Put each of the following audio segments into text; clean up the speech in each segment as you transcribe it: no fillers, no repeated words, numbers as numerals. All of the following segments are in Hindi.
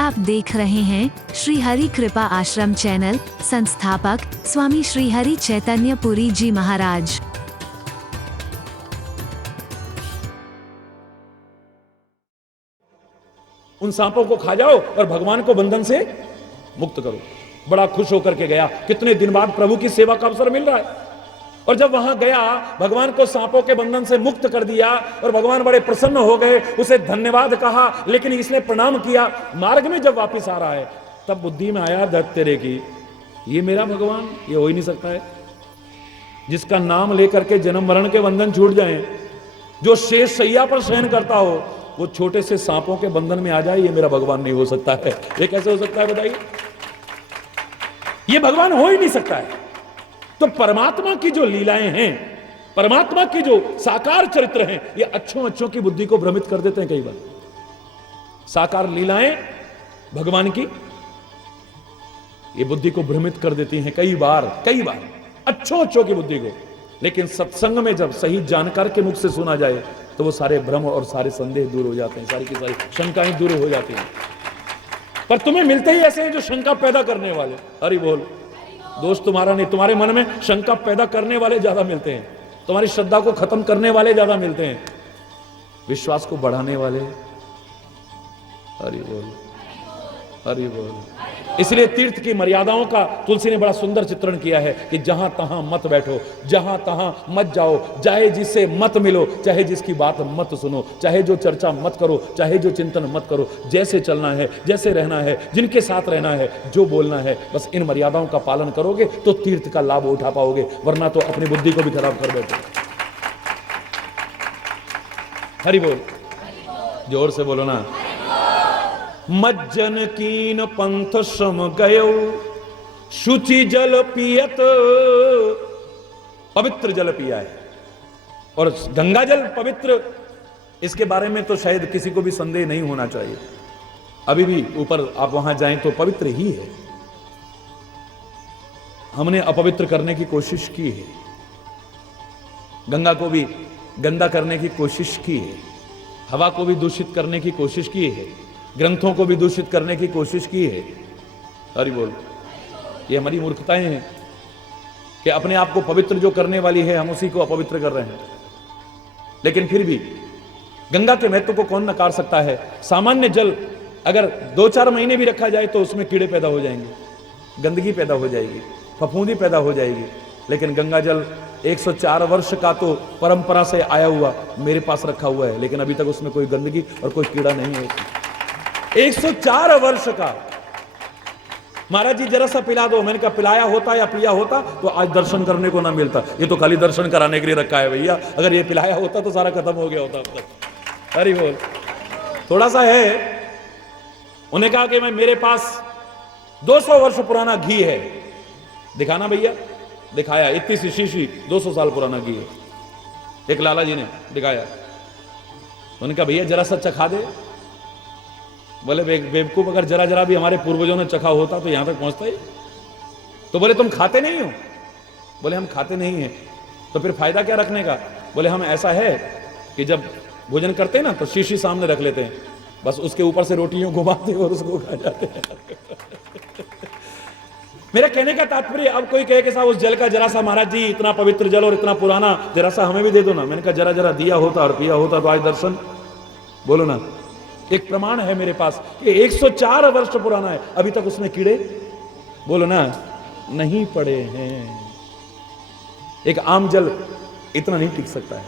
आप देख रहे हैं श्री हरि कृपा आश्रम चैनल। संस्थापक स्वामी श्री हरि चैतन्य पुरी जी महाराज। उन सांपों को खा जाओ और भगवान को बंधन से मुक्त करो। बड़ा खुश होकर के गया। कितने दिन बाद प्रभु की सेवा का अवसर मिल रहा है। और जब वहां गया, भगवान को सांपों के बंधन से मुक्त कर दिया और भगवान बड़े प्रसन्न हो गए, उसे धन्यवाद कहा, लेकिन इसने प्रणाम किया। मार्ग में जब वापस आ रहा है, तब बुद्धि में आया दत्त तेरे की, ये मेरा भगवान, ये हो ही नहीं सकता है। जिसका नाम लेकर के जन्म मरण के बंधन छूट जाए, जो शेष शैया पर शयन करता हो, वो छोटे से सांपों के बंधन में आ जाए, ये मेरा भगवान नहीं हो सकता है। ये कैसे हो सकता है बताइए? ये भगवान हो ही नहीं सकता है। तो परमात्मा की जो लीलाएं हैं, परमात्मा की जो साकार चरित्र हैं, ये अच्छों की बुद्धि को भ्रमित कर देते हैं। कई बार साकार लीलाएं भगवान की ये बुद्धि को भ्रमित कर देती हैं, कई बार अच्छों की बुद्धि को। लेकिन सत्संग में जब सही जानकार के मुख से सुना जाए, तो वो सारे भ्रम और सारे संदेह दूर हो जाते हैं, सारी की सारी शंकाएं दूर हो जाती हैं। पर तुम्हें मिलते ही ऐसे हैं जो शंका पैदा करने वाले। हरि बोल। दोस्त तुम्हारा नहीं, तुम्हारे मन में शंका पैदा करने वाले ज्यादा मिलते हैं, तुम्हारी श्रद्धा को खत्म करने वाले ज्यादा मिलते हैं, विश्वास को बढ़ाने वाले। हरि बोल, हरि बोल। इसलिए तीर्थ की मर्यादाओं का तुलसी ने बड़ा सुंदर चित्रण किया है कि जहां तहां मत बैठो, जहां तहां मत जाओ, चाहे जिससे मत मिलो, चाहे जिसकी बात मत सुनो, चाहे जो चर्चा मत करो, चाहे जो चिंतन मत करो, जैसे चलना है, जैसे रहना है, जिनके साथ रहना है, जो बोलना है, बस इन मर्यादाओं का पालन करोगे तो तीर्थ का लाभ उठा पाओगे, वरना तो अपनी बुद्धि को भी खराब कर बैठो। हरि बोल। जोर से बोलो ना। मज्जन कीन पंथ श्रम गयो, शुचि जल पियत। पवित्र जल पिया है, और गंगा जल पवित्र, इसके बारे में तो शायद किसी को भी संदेह नहीं होना चाहिए। अभी भी ऊपर आप वहां जाएं तो पवित्र ही है। हमने अपवित्र करने की कोशिश की है, गंगा को भी गंदा करने की कोशिश की है, हवा को भी दूषित करने की कोशिश की है, ग्रंथों को भी दूषित करने की कोशिश की है। हरि बोल। ये हमारी मूर्खताएं हैं कि अपने आप को पवित्र जो करने वाली है, हम उसी को अपवित्र कर रहे हैं। लेकिन फिर भी गंगा के महत्व को कौन नकार सकता है? सामान्य जल अगर 2-4 महीने भी रखा जाए तो उसमें कीड़े पैदा हो जाएंगे, गंदगी पैदा हो जाएगी, फफूंदी पैदा हो जाएगी। लेकिन गंगा जल 104 वर्ष का तो परंपरा से आया हुआ मेरे पास रखा हुआ है, लेकिन अभी तक उसमें कोई गंदगी और कोई कीड़ा नहीं है। 104 वर्ष का। महाराज जी जरा सा पिला दो। मैंने कहा पिलाया होता या पिया होता तो आज दर्शन करने को ना मिलता। ये तो खाली दर्शन कराने के लिए रखा है भैया। अगर ये पिलाया होता तो सारा खत्म हो गया होता अब तक। हरि बोल। थोड़ा सा है। उन्हें कहा कि मैं मेरे पास 200 वर्ष पुराना घी है, दिखाना भैया। दिखाया, इतनी सी शीशी 200 साल पुराना घी है। एक लाला जी ने दिखाया। उन्होंने कहा भैया जरा सा चखा दे। बोले बेवकूफ, अगर जरा जरा भी हमारे पूर्वजों ने चखा होता तो यहां तक पहुंचता ही। तो बोले तुम खाते नहीं हो? बोले हम खाते नहीं हैं। तो फिर फायदा क्या रखने का? बोले हम ऐसा है कि जब भोजन करते हैं ना तो शीशी सामने रख लेते हैं, बस उसके ऊपर से रोटियों घुमाते और उसको खा जाते हैं। मेरा कहने का तात्पर्य, अब कोई कहे कि साहब उस जल का जरा सा, महाराज जी इतना पवित्र जल और इतना पुराना, जरा सा हमें भी दे दो ना। मैंने कहा जरा जरा दिया होता और पिया होता तो आज दर्शन। बोलो ना। एक प्रमाण है मेरे पास कि 104 वर्ष पुराना है, अभी तक उसमें कीड़े, बोलो ना, नहीं पड़े हैं। एक आम जल इतना नहीं टिक सकता है।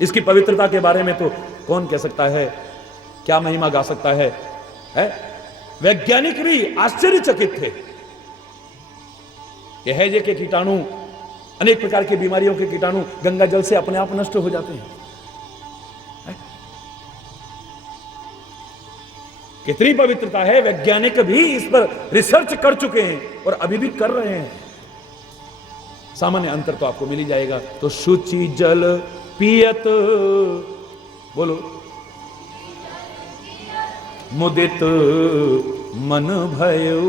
इसकी पवित्रता के बारे में तो कौन कह सकता है, क्या महिमा गा सकता है? वैज्ञानिक भी आश्चर्यचकित थे। यह हैजे के कीटाणु, अनेक प्रकार की बीमारियों के कीटाणु गंगा जल से अपने आप नष्ट हो जाते हैं। कितनी पवित्रता है। वैज्ञानिक भी इस पर रिसर्च कर चुके हैं और अभी भी कर रहे हैं। सामान्य अंतर तो आपको मिल ही जाएगा। तो शुचि जल पियत, बोलो, मुदित मन भयो।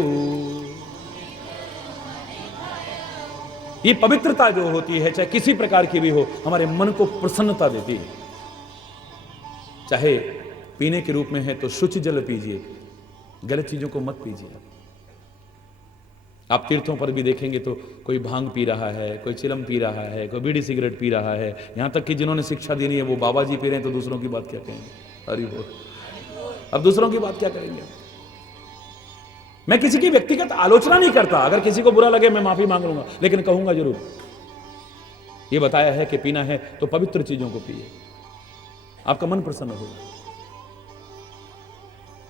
ये पवित्रता जो होती है, चाहे किसी प्रकार की भी हो, हमारे मन को प्रसन्नता देती है। चाहे पीने के रूप में है तो शुचि जल पीजिए, गलत चीजों को मत पीजिए। आप तीर्थों पर भी देखेंगे तो कोई भांग पी रहा है, कोई चिलम पी रहा है, कोई बीड़ी सिगरेट पी रहा है, यहां तक कि जिन्होंने शिक्षा दी नहीं है वो बाबा जी पी रहे हैं, तो दूसरों की बात क्या कहेंगे? हरि बोल। अब दूसरों की बात क्या करेंगे? मैं किसी की व्यक्तिगत आलोचना नहीं करता, अगर किसी को बुरा लगे मैं माफी मांग लूंगा, लेकिन कहूंगा जरूर ये बताया है कि पीना है तो पवित्र चीजों को पिए, आपका मन प्रसन्न होगा।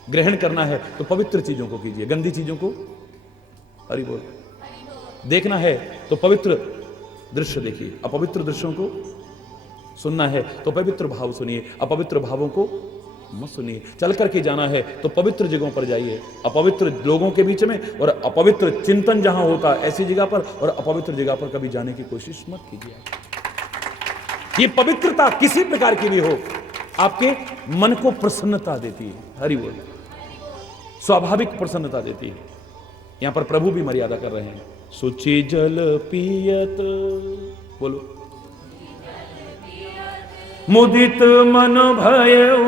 ग्रहण करना है तो पवित्र चीजों को कीजिए, गंदी चीजों को, हरि बोल। देखना है तो पवित्र दृश्य देखिए, अपवित्र दृश्यों को सुनना है तो पवित्र भाव सुनिए, अपवित्र भावों को मत सुनिए। चल करके जाना है तो पवित्र जगहों पर जाइए, अपवित्र लोगों के बीच में और अपवित्र चिंतन जहां होता है ऐसी जगह पर और अपवित्र जगह पर कभी जाने की कोशिश मत कीजिए। ये पवित्रता किसी प्रकार की भी हो आपके मन को प्रसन्नता देती है, हरि बोल, स्वाभाविक प्रसन्नता देती है। यहां पर प्रभु भी मर्यादा कर रहे हैं, सुचि जल पियत, बोलो, मुदित मन भयउ।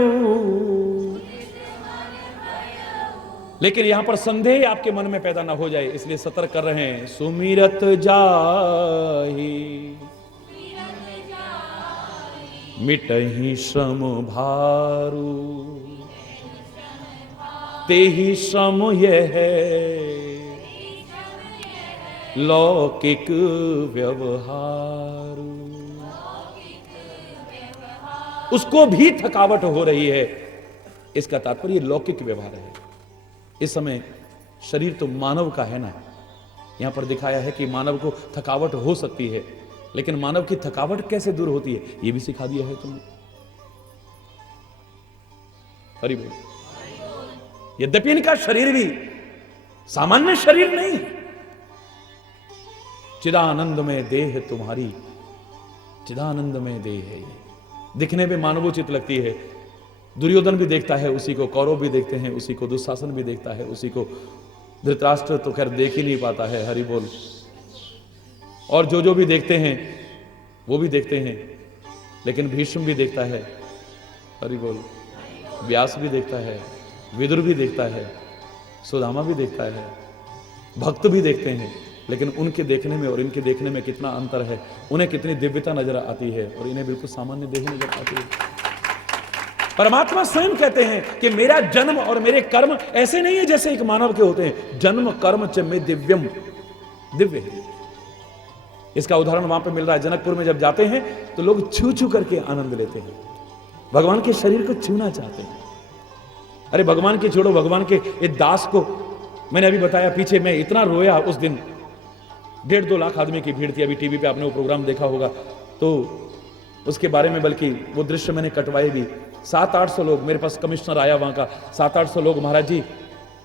लेकिन यहां पर संदेह आपके मन में पैदा ना हो जाए इसलिए सतर्क कर रहे हैं, सुमिरत जाहि मिटहि श्रम भारू, तेहि श्रम यह लौकिक व्यवहार। उसको भी थकावट हो रही है, इसका तात्पर्य लौकिक व्यवहार है। इस समय शरीर तो मानव का है ना, यहां पर दिखाया है कि मानव को थकावट हो सकती है, लेकिन मानव की थकावट कैसे दूर होती है यह भी सिखा दिया है तुमने, हरि बोल। यद्यपि इनका शरीर भी सामान्य शरीर नहीं, चिदानंद में देह तुम्हारी, चिदानंद में देह है। दिखने में मानवोचित लगती है, दुर्योधन भी देखता है उसी को, कौरव भी देखते हैं उसी को, दुशासन भी देखता है उसी को, धृतराष्ट्र तो खैर देख ही नहीं पाता है, हरि बोल। और जो भी देखते हैं वो भी देखते हैं, लेकिन भीष्म भी देखता है, हरि बोल, व्यास भी देखता है, विदुर भी देखता है, सुदामा भी देखता है, भक्त भी देखते हैं, लेकिन उनके देखने में और इनके देखने में कितना अंतर है। उन्हें कितनी दिव्यता नजर आती है और इन्हें बिल्कुल सामान्य देह नजर आती है। परमात्मा स्वयं कहते हैं कि मेरा जन्म और मेरे कर्म ऐसे नहीं है जैसे एक मानव के होते हैं, जन्म कर्म च में दिव्यम, दिव्य है। इसका उदाहरण वहां पे मिल रहा है, जनकपुर में जब जाते हैं तो लोग छू छू करके आनंद लेते हैं, भगवान के शरीर को छूना चाहते हैं। अरे भगवान की छोड़ो, भगवान के इस दास को मैंने अभी बताया, पीछे मैं इतना रोया उस दिन, 1.5-2 लाख आदमी की भीड़ थी। अभी टीवी पे आपने वो प्रोग्राम देखा होगा तो उसके बारे में, बल्कि वो दृश्य मैंने कटवाए भी। 700-800 लोग, मेरे पास कमिश्नर आया वहां का, 700-800 लोग महाराज जी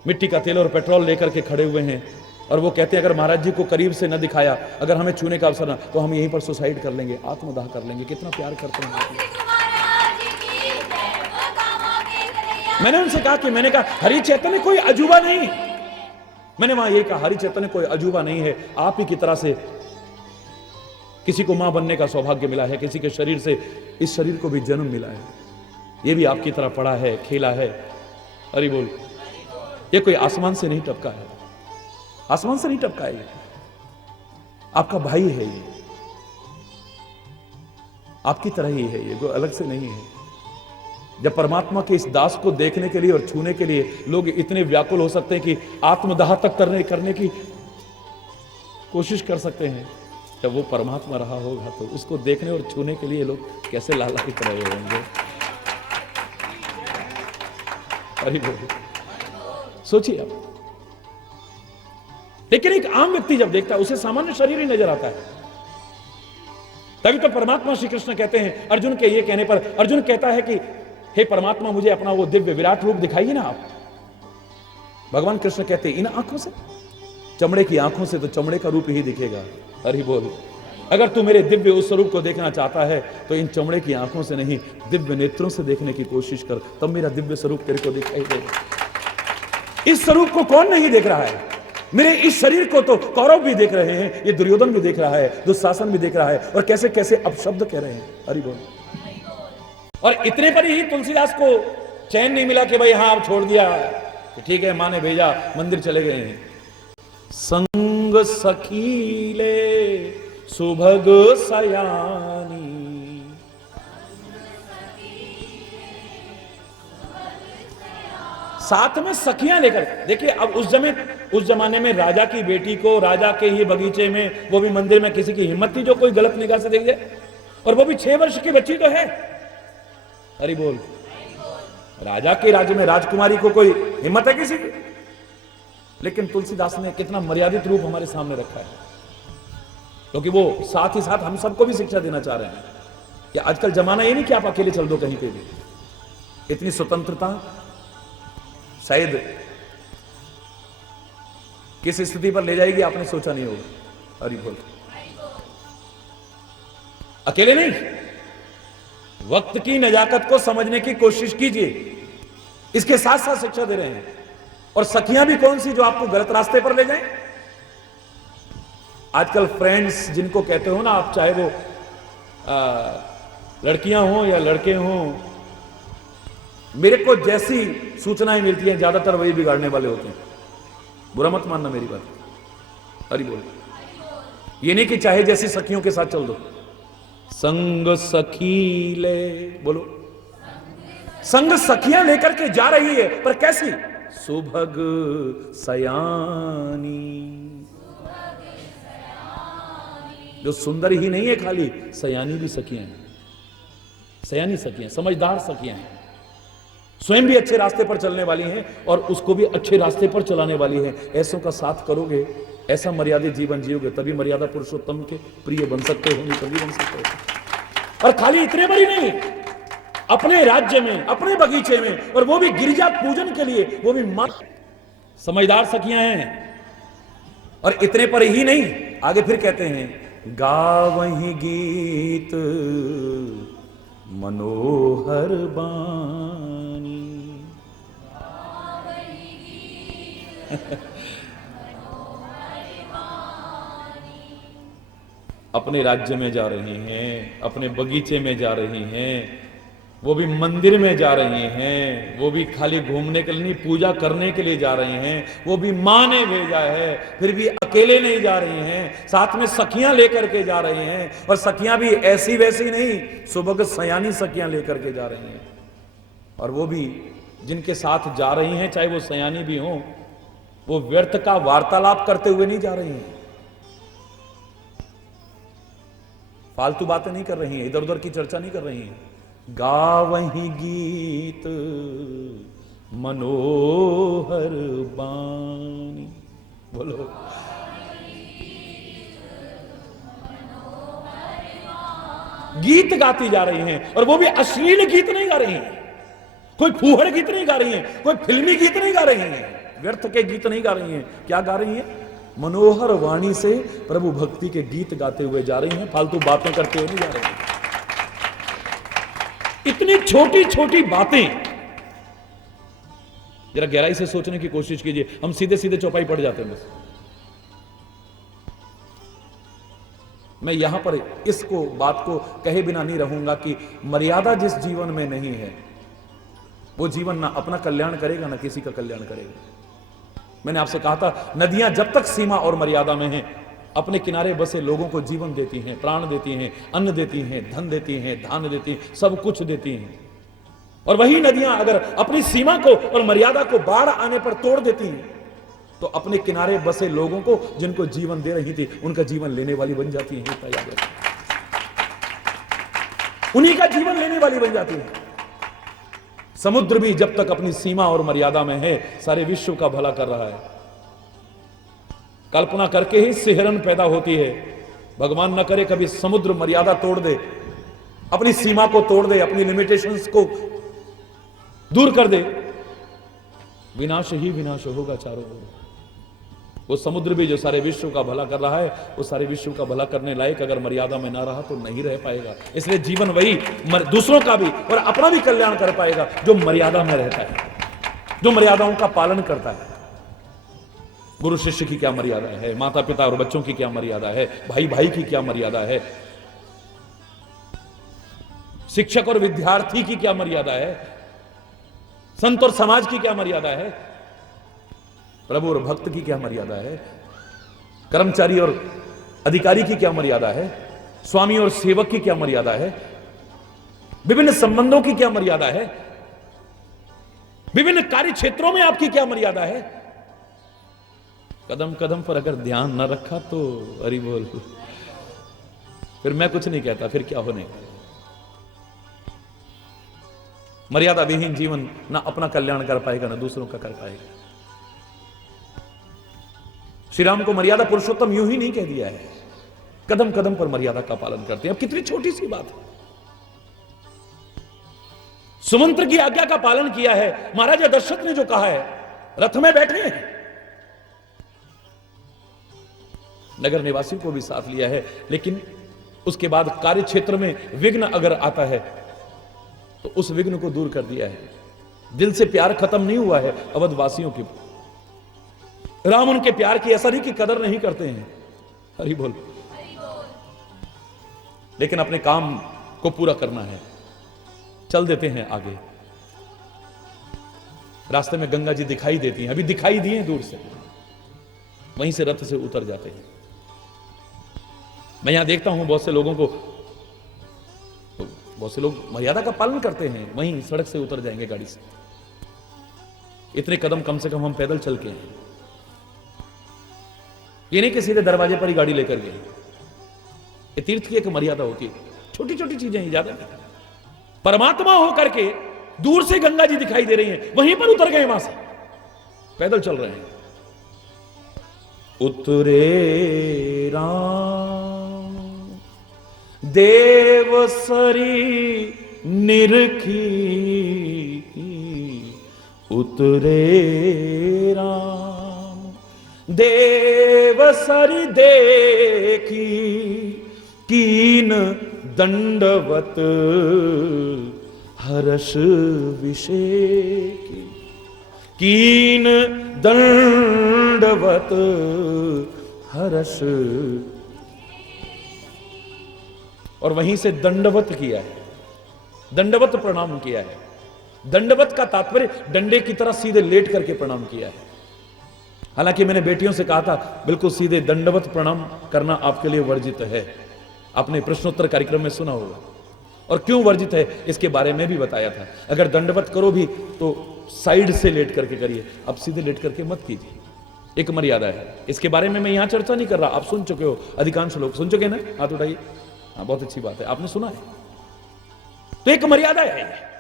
मिट्टी का तेल और पेट्रोल लेकर के खड़े हुए हैं और वो कहते हैं अगर महाराज जी को करीब से न दिखाया, अगर हमें छूने का अवसर ना, तो हम यहीं पर सुसाइड कर लेंगे, आत्मदाह कर लेंगे। कितना प्यार करते हैं। मैंने उनसे कहा कि मैंने कहा हरि चैतन्य कोई अजूबा नहीं, मैंने वहां यही कहा हरि चैतन्य कोई अजूबा नहीं है, आप ही की तरह से किसी को मां बनने का सौभाग्य मिला है, किसी के शरीर से इस शरीर को भी जन्म मिला है, ये भी आपकी तरह पड़ा है, खेला है, हरि बोल। ये कोई आसमान से नहीं टपका है, आसमान से नहीं टपका है, ये आपका भाई है, ये आपकी तरह ही है, ये कोई अलग से नहीं है। जब परमात्मा के इस दास को देखने के लिए और छूने के लिए लोग इतने व्याकुल हो सकते हैं कि आत्मदाह तक करने की कोशिश कर सकते हैं, जब वो परमात्मा रहा होगा तो उसको देखने और छूने के लिए लोग कैसे लालायित रहे होंगे। अरे सोचिए आप। लेकिन एक आम व्यक्ति जब देखता है उसे सामान्य शरीर ही नजर आता है। तभी तो परमात्मा श्री कृष्ण कहते हैं अर्जुन के ये कहने पर, अर्जुन कहता है कि हे परमात्मा मुझे अपना वो दिव्य विराट रूप दिखाइए ना आप। भगवान कृष्ण कहते हैं इन आंखों से, चमड़े की आंखों से तो चमड़े का रूप ही दिखेगा, हरि बोल। अगर तू मेरे दिव्य उस स्वरूप को देखना चाहता है तो इन चमड़े की आंखों से नहीं, दिव्य नेत्रों से देखने की कोशिश कर, तब मेरा दिव्य स्वरूप तेरे को दिखाई देगा। इस स्वरूप को कौन नहीं देख रहा है? मेरे इस शरीर को तो कौरव भी देख रहे हैं, ये दुर्योधन भी देख रहा है, दुशासन भी देख रहा है, और कैसे कैसे अपशब्द कह रहे हैं, हरि बोल। और इतने पर ही तुलसीदास को चैन नहीं मिला कि भाई हाँ अब छोड़ दिया, कि ठीक है मां ने भेजा, मंदिर चले गए हैं। संग सखीले सुभग सयानी, साथ में सखियां लेकर। देखिए अब उस जमाने में राजा की बेटी को राजा के ही बगीचे में, वो भी मंदिर में, किसी की हिम्मत थी जो कोई गलत निगाह से देख जाए? और वो भी 6 वर्ष की बच्ची तो है। अरे बोल, राजा के राज्य में राजकुमारी को कोई हिम्मत है किसी की? लेकिन तुलसीदास ने कितना मर्यादित रूप हमारे सामने रखा है, क्योंकि वो साथ ही साथ हम सबको भी शिक्षा देना चाह रहे हैं कि आजकल जमाना ये नहीं कि आप अकेले चल दो कहीं पे भी। इतनी स्वतंत्रता शायद किस स्थिति पर ले जाएगी आपने सोचा नहीं होगा। अरे बोल, अकेले नहीं, वक्त की नजाकत को समझने की कोशिश कीजिए, इसके साथ साथ शिक्षा दे रहे हैं। और सखियां भी कौन सी जो आपको गलत रास्ते पर ले जाएं? आजकल फ्रेंड्स जिनको कहते हो ना आप, चाहे वो लड़कियां हो या लड़के हों, मेरे को जैसी सूचनाएं मिलती हैं ज्यादातर वही बिगाड़ने वाले होते हैं। बुरा मत मानना मेरी बात। अरे बोल, ये नहीं कि चाहे जैसी सखियों के साथ चल दो। संग सखीले, बोलो, संग सखियां लेकर के जा रही है, पर कैसी? सुभग सयानी, जो सुंदर ही नहीं है खाली, सयानी भी सखियां हैं। सयानी सखियां, समझदार सखियां हैं, स्वयं भी अच्छे रास्ते पर चलने वाली हैं और उसको भी अच्छे रास्ते पर चलाने वाली हैं। ऐसों का साथ करोगे, ऐसा मर्यादित जीवन जियोगे, तभी मर्यादा पुरुषोत्तम के प्रिय बन सकते हो, नहीं तभी बन सकते हो। और खाली इतने बड़ी नहीं, अपने राज्य में, अपने बगीचे में, और वो भी गिरिजा पूजन के लिए, वो भी मां। समझदार सखियां हैं। और इतने पर ही नहीं, आगे फिर कहते हैं, गावहि गीत मनोहर बानी। अपने राज्य में जा रही हैं, अपने बगीचे में जा रही हैं, वो भी मंदिर में जा रही हैं, वो भी खाली घूमने के लिए नहीं, पूजा करने के लिए जा रही हैं। वो भी मां ने भेजा है, फिर भी अकेले नहीं जा रही हैं, साथ में सखियां लेकर के जा रही हैं। और सखियां भी ऐसी वैसी नहीं, सुबह सयानी सखियां लेकर के जा रही हैं। और वो भी जिनके साथ जा रही हैं, चाहे वो सयानी भी हों, वो व्यर्थ का वार्तालाप करते हुए नहीं जा रही हैं, फालतू बातें नहीं कर रही हैं, इधर उधर की चर्चा नहीं कर रही हैं। गावहि गीत मनोहर बानी, बोलो, गीत गाती जा रही हैं। और वो भी अश्लील गीत नहीं गा रही हैं, कोई फूहड़ गीत नहीं गा रही हैं, कोई फिल्मी गीत नहीं गा रही हैं, व्यर्थ के गीत नहीं गा रही हैं। क्या गा रही हैं? मनोहर वाणी से प्रभु भक्ति के गीत गाते हुए जा रही हैं, फालतू बातें करते हुए नहीं जा रही हैं। इतनी छोटी छोटी बातें, जरा गहराई से सोचने की कोशिश कीजिए। हम सीधे सीधे चौपाई पड़ जाते हैं बस। मैं यहां पर इसको बात को कहे बिना नहीं रहूंगा कि मर्यादा जिस जीवन में नहीं है, वो जीवन ना अपना कल्याण करेगा ना किसी का कल्याण करेगा। मैंने आपसे कहा था, नदियां जब तक सीमा और मर्यादा में हैं, अपने किनारे बसे लोगों को जीवन देती हैं, प्राण देती हैं, अन्न देती हैं, धन देती हैं, धान देती हैं, सब कुछ देती हैं। और वही नदियां अगर अपनी सीमा को और मर्यादा को बाढ़ आने पर तोड़ देती हैं, तो अपने किनारे बसे लोगों को, जिनको जीवन दे रही थी, उनका जीवन लेने वाली बन जाती है। याद रखिए, उन्हीं का जीवन लेने वाली बन जाती है। समुद्र भी जब तक अपनी सीमा और मर्यादा में है, सारे विश्व का भला कर रहा है। कल्पना करके ही सिहरन पैदा होती है। भगवान न करे कभी समुद्र मर्यादा तोड़ दे, अपनी सीमा को तोड़ दे, अपनी लिमिटेशंस को दूर कर दे, विनाश ही विनाश होगा चारों ओर। वो समुद्र भी जो सारे विश्व का भला कर रहा है, वो सारे विश्व का भला करने लायक अगर मर्यादा में ना रहा तो नहीं रह पाएगा। इसलिए जीवन वही दूसरों का भी और अपना भी कल्याण कर पाएगा जो मर्यादा में रहता है, जो मर्यादाओं का पालन करता है। गुरु शिष्य की क्या मर्यादा है, माता पिता और बच्चों की क्या मर्यादा है, भाई भाई की क्या मर्यादा है, शिक्षक और विद्यार्थी की क्या मर्यादा है, संत और समाज की क्या मर्यादा है। प्रभु और भक्त की क्या मर्यादा है, कर्मचारी और अधिकारी की क्या मर्यादा है, स्वामी और सेवक की क्या मर्यादा है, विभिन्न संबंधों की क्या मर्यादा है, विभिन्न कार्य क्षेत्रों में आपकी क्या मर्यादा है। कदम कदम पर अगर ध्यान न रखा तो हरि बोल, फिर मैं कुछ नहीं कहता, फिर क्या होने। मर्यादा विहीन जीवन ना अपना कल्याण कर पाएगा ना दूसरों का कर पाएगा। श्री राम को मर्यादा पुरुषोत्तम यूं ही नहीं कह दिया है, कदम कदम पर मर्यादा का पालन करते हैं। अब कितनी छोटी सी बात है, सुमंत्र की आज्ञा का पालन किया है। महाराजा दशरथ ने जो कहा है, रथ में बैठे हैं, नगर निवासियों को भी साथ लिया है, लेकिन उसके बाद कार्य क्षेत्र में विघ्न अगर आता है तो उस विघ्न को दूर कर दिया है। दिल से प्यार खत्म नहीं हुआ है अवधवासियों के। राम उनके प्यार की ऐसा नहीं कि कदर नहीं करते हैं, हरि बोल, लेकिन अपने काम को पूरा करना है। चल देते हैं आगे, रास्ते में गंगा जी दिखाई देती हैं, अभी दिखाई दिए दूर से, वहीं से रथ से उतर जाते हैं। मैं यहां देखता हूं बहुत से लोगों को, बहुत से लोग मर्यादा का पालन करते हैं, वहीं सड़क से उतर जाएंगे गाड़ी से। इतने कदम कम से कम हम पैदल चल के हैं, ये नहीं कि सीधे दरवाजे पर ही गाड़ी लेकर गए। ये तीर्थ की एक मर्यादा होती है, छोटी छोटी चीजें ही, ज्यादा नहीं। परमात्मा होकर के दूर से गंगा जी दिखाई दे रही हैं, वहीं पर उतर गए, वहां से पैदल चल रहे हैं। उतरे राम देव सरी निरखी, उतरे राम देव सरी देखी, कीन दंडवत हर्ष विषेकी, कीन दंडवत हर्ष, और वहीं से दंडवत किया है, दंडवत प्रणाम किया है। दंडवत का तात्पर्य डंडे की तरह सीधे लेट करके प्रणाम किया है। हालांकि मैंने बेटियों से कहा था बिल्कुल सीधे दंडवत प्रणाम करना आपके लिए वर्जित है, आपने प्रश्नोत्तर कार्यक्रम में सुना होगा, और क्यों वर्जित है इसके बारे में भी बताया था। अगर दंडवत करो भी तो साइड से लेट करके करिए, अब सीधे लेट करके मत कीजिए, एक मर्यादा है। इसके बारे में मैं यहां चर्चा नहीं कर रहा, आप सुन चुके हो, अधिकांश लोग सुन चुके ना, हाथ उठाइए। हाँ, बहुत अच्छी बात है, आपने सुना है, तो एक मर्यादा है।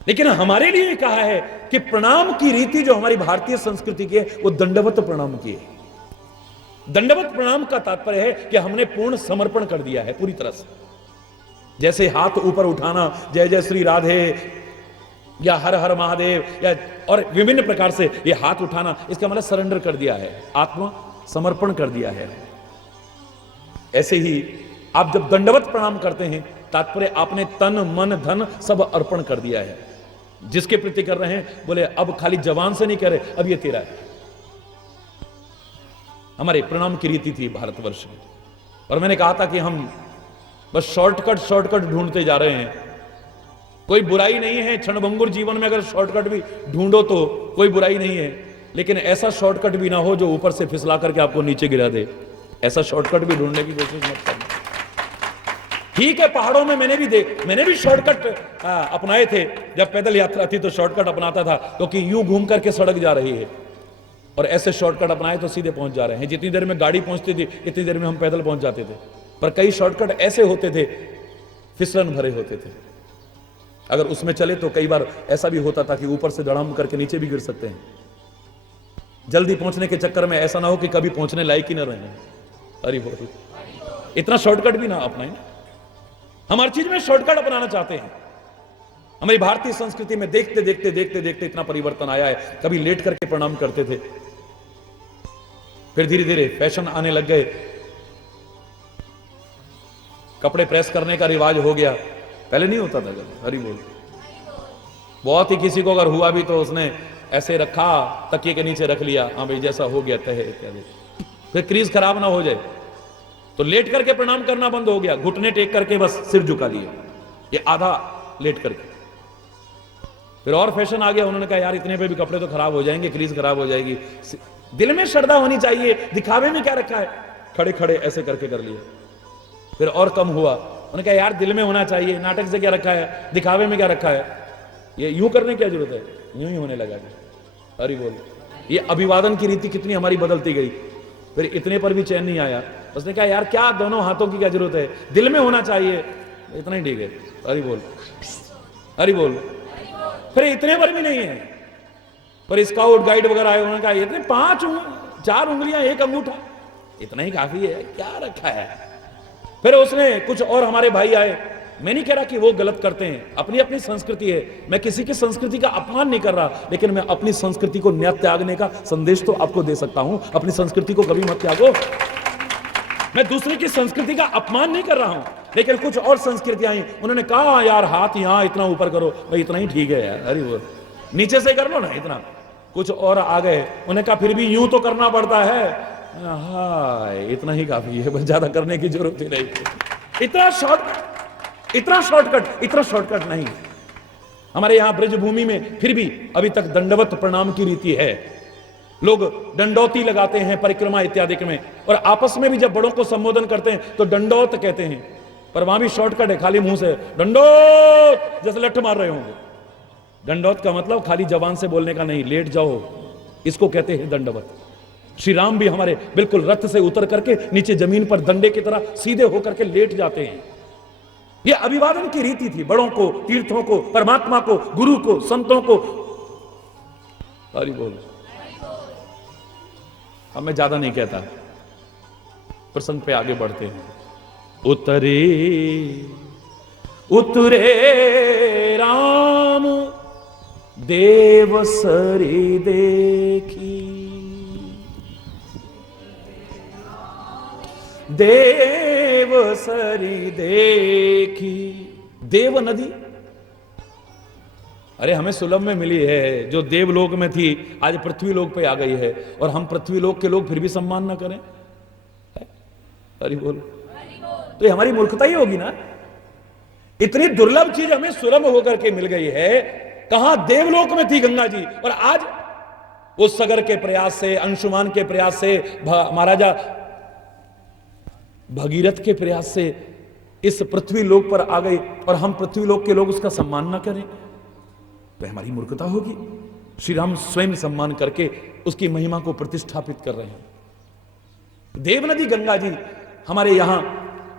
लेकिन हमारे लिए कहा है कि प्रणाम की रीति जो हमारी भारतीय संस्कृति की है वो दंडवत प्रणाम की है। दंडवत प्रणाम का तात्पर्य है कि हमने पूर्ण समर्पण कर दिया है पूरी तरह से। जैसे हाथ ऊपर उठाना, जय जय श्री राधे या हर हर महादेव, या और विभिन्न प्रकार से ये हाथ उठाना, इसका मतलब सरेंडर कर दिया है, आत्मा समर्पण कर दिया है। ऐसे ही आप जब दंडवत प्रणाम करते हैं, तात्पर्य आपने तन मन धन सब अर्पण कर दिया है। जिसके प्रति कर रहे हैं, बोले अब खाली जवान से नहीं कह रहे, अब ये तेरा है। हमारे प्रणाम की रीति थी भारतवर्ष में, और मैंने कहा था कि हम बस शॉर्टकट ढूंढते जा रहे हैं। कोई बुराई नहीं है, क्षणभंगुर जीवन में अगर शॉर्टकट भी ढूंढो तो कोई बुराई नहीं है, लेकिन ऐसा शॉर्टकट भी ना हो जो ऊपर से फिसला करके आपको नीचे गिरा दे। ऐसा शॉर्टकट भी ढूंढने की कोशिश मत करना। ठीक है, पहाड़ों में मैंने भी शॉर्टकट अपनाए थे। जब पैदल यात्रा थी तो शॉर्टकट अपनाता था, क्योंकि यूं घूम करके सड़क जा रही है, और ऐसे शॉर्टकट अपनाए तो सीधे पहुंच जा रहे हैं। जितनी देर में गाड़ी पहुंचती थी इतनी देर में हम पैदल पहुंच जाते थे। पर कई शॉर्टकट ऐसे होते थे, फिसलन भरे होते थे। अगर उसमें चले तो कई बार ऐसा भी होता था कि ऊपर से धड़ाम करके नीचे भी गिर सकते हैं। जल्दी पहुंचने के चक्कर में ऐसा ना हो कि कभी पहुंचने लायक ही ना रहे। अरे वो इतना शॉर्टकट भी ना अपनाएं। हम हर चीज में शॉर्टकट अपनाना चाहते हैं। हमारी भारतीय संस्कृति में देखते देखते इतना परिवर्तन आया है। कभी लेट करके प्रणाम करते थे, फिर धीरे धीरे फैशन आने लग गए, कपड़े प्रेस करने का रिवाज हो गया। पहले नहीं होता था। हरि बोल। बहुत ही किसी को अगर हुआ भी तो उसने ऐसे रखा, तकिए के नीचे रख लिया, हाँ भाई जैसा हो गया तय इत्यादि। फिर क्रीज खराब ना हो जाए तो लेट करके प्रणाम करना बंद हो गया, घुटने टेक करके बस सिर झुका लिया, ये आधा लेट करके। फिर और फैशन आ गया, उन्होंने कहा यार इतने पे भी कपड़े तो खराब हो जाएंगे, क्रीज खराब हो जाएगी। दिल में श्रद्धा होनी चाहिए, दिखावे में क्या रखा है, खड़े खड़े ऐसे करके कर लिए। फिर और कम हुआ, उन्होंने कहा यार दिल में होना चाहिए, नाटक से क्या रखा है, दिखावे में क्या रखा है, ये यूं करने की क्या जरूरत है, यूं ही होने लगा। अरे बोल, ये अभिवादन की रीति कितनी हमारी बदलती गई। फिर इतने पर भी चैन नहीं आया, उसने कहा यार क्या दोनों हाथों की क्या जरूरत है, दिल में होना चाहिए, इतना ही ठीक है। अरे बोल, अरे बोल। फिर इतने पर भी नहीं है, पर स्काउट गाइड वगैरह आए, उन्होंने कहा इतने 4 उंगलियां 1 अंगूठा, इतना ही काफी है, क्या रखा है। फिर उसने कुछ और हमारे भाई आए, मैं नहीं कह रहा कि वो गलत करते हैं, अपनी अपनी संस्कृति है, मैं किसी की संस्कृति का अपमान नहीं कर रहा, लेकिन मैं अपनी संस्कृति को न त्यागने का संदेश तो आपको दे सकता हूं। अपनी संस्कृति को कभी मत त्यागो। मैं दूसरे की संस्कृति का अपमान नहीं कर रहा हूं, लेकिन कुछ और संस्कृतियां आई, उन्होंने कहा यार हाथ यहां इतना ऊपर करो, भाई इतना ही ठीक है यार, अरे वो नीचे से कर लो ना इतना। कुछ और आ गए, उन्होंने कहा फिर भी यूं तो करना पड़ता है, हाय इतना ही काफी है, बस ज्यादा करने की जरूरत ही नहीं। इतना शॉर्टकट नहीं। हमारे यहां ब्रजभूमि में फिर भी अभी तक दंडवत प्रणाम की रीति है, लोग दंडौती लगाते हैं परिक्रमा इत्यादि में, और आपस में भी जब बड़ों को संबोधन करते हैं तो दंडौत कहते हैं, पर वहां भी शॉर्टकट है, खाली मुंह से दंडौत, जैसे लठ मार रहे होंगे। दंडौत का मतलब खाली जबान से बोलने का नहीं, लेट जाओ, इसको कहते हैं दंडवत। श्री राम भी हमारे बिल्कुल रथ से उतर करके नीचे जमीन पर डंडे की तरह सीधे होकर के लेट जाते हैं। यह अभिवादन की रीति थी, बड़ों को, तीर्थों को, परमात्मा को, गुरु को, संतों को। हरि बोल। अब मैं ज्यादा नहीं कहता, प्रसंग पे आगे बढ़ते हैं। उतरे राम देव सरी देखी, देव सरी देखी। देव नदी, अरे हमें सुलभ में मिली है, जो देवलोक में थी आज पृथ्वी लोक पे आ गई है, और हम पृथ्वी लोक के लोग फिर भी सम्मान ना करें। हरि बोल। तो ये हमारी मूर्खता ही होगी ना। इतनी दुर्लभ चीज हमें सुलभ होकर के मिल गई है, कहां देवलोक में थी गंगा जी, और आज उस सगर के प्रयास से, अंशुमान के प्रयास से, महाराजा भगीरथ के प्रयास से इस पृथ्वी लोक पर आ गई, और हम पृथ्वी लोक के लोग उसका सम्मान ना करें, तो हमारी मूर्खता होगी। श्री राम स्वयं सम्मान करके उसकी महिमा को प्रतिष्ठापित कर रहे हैं। देव नदी गंगा जी हमारे यहां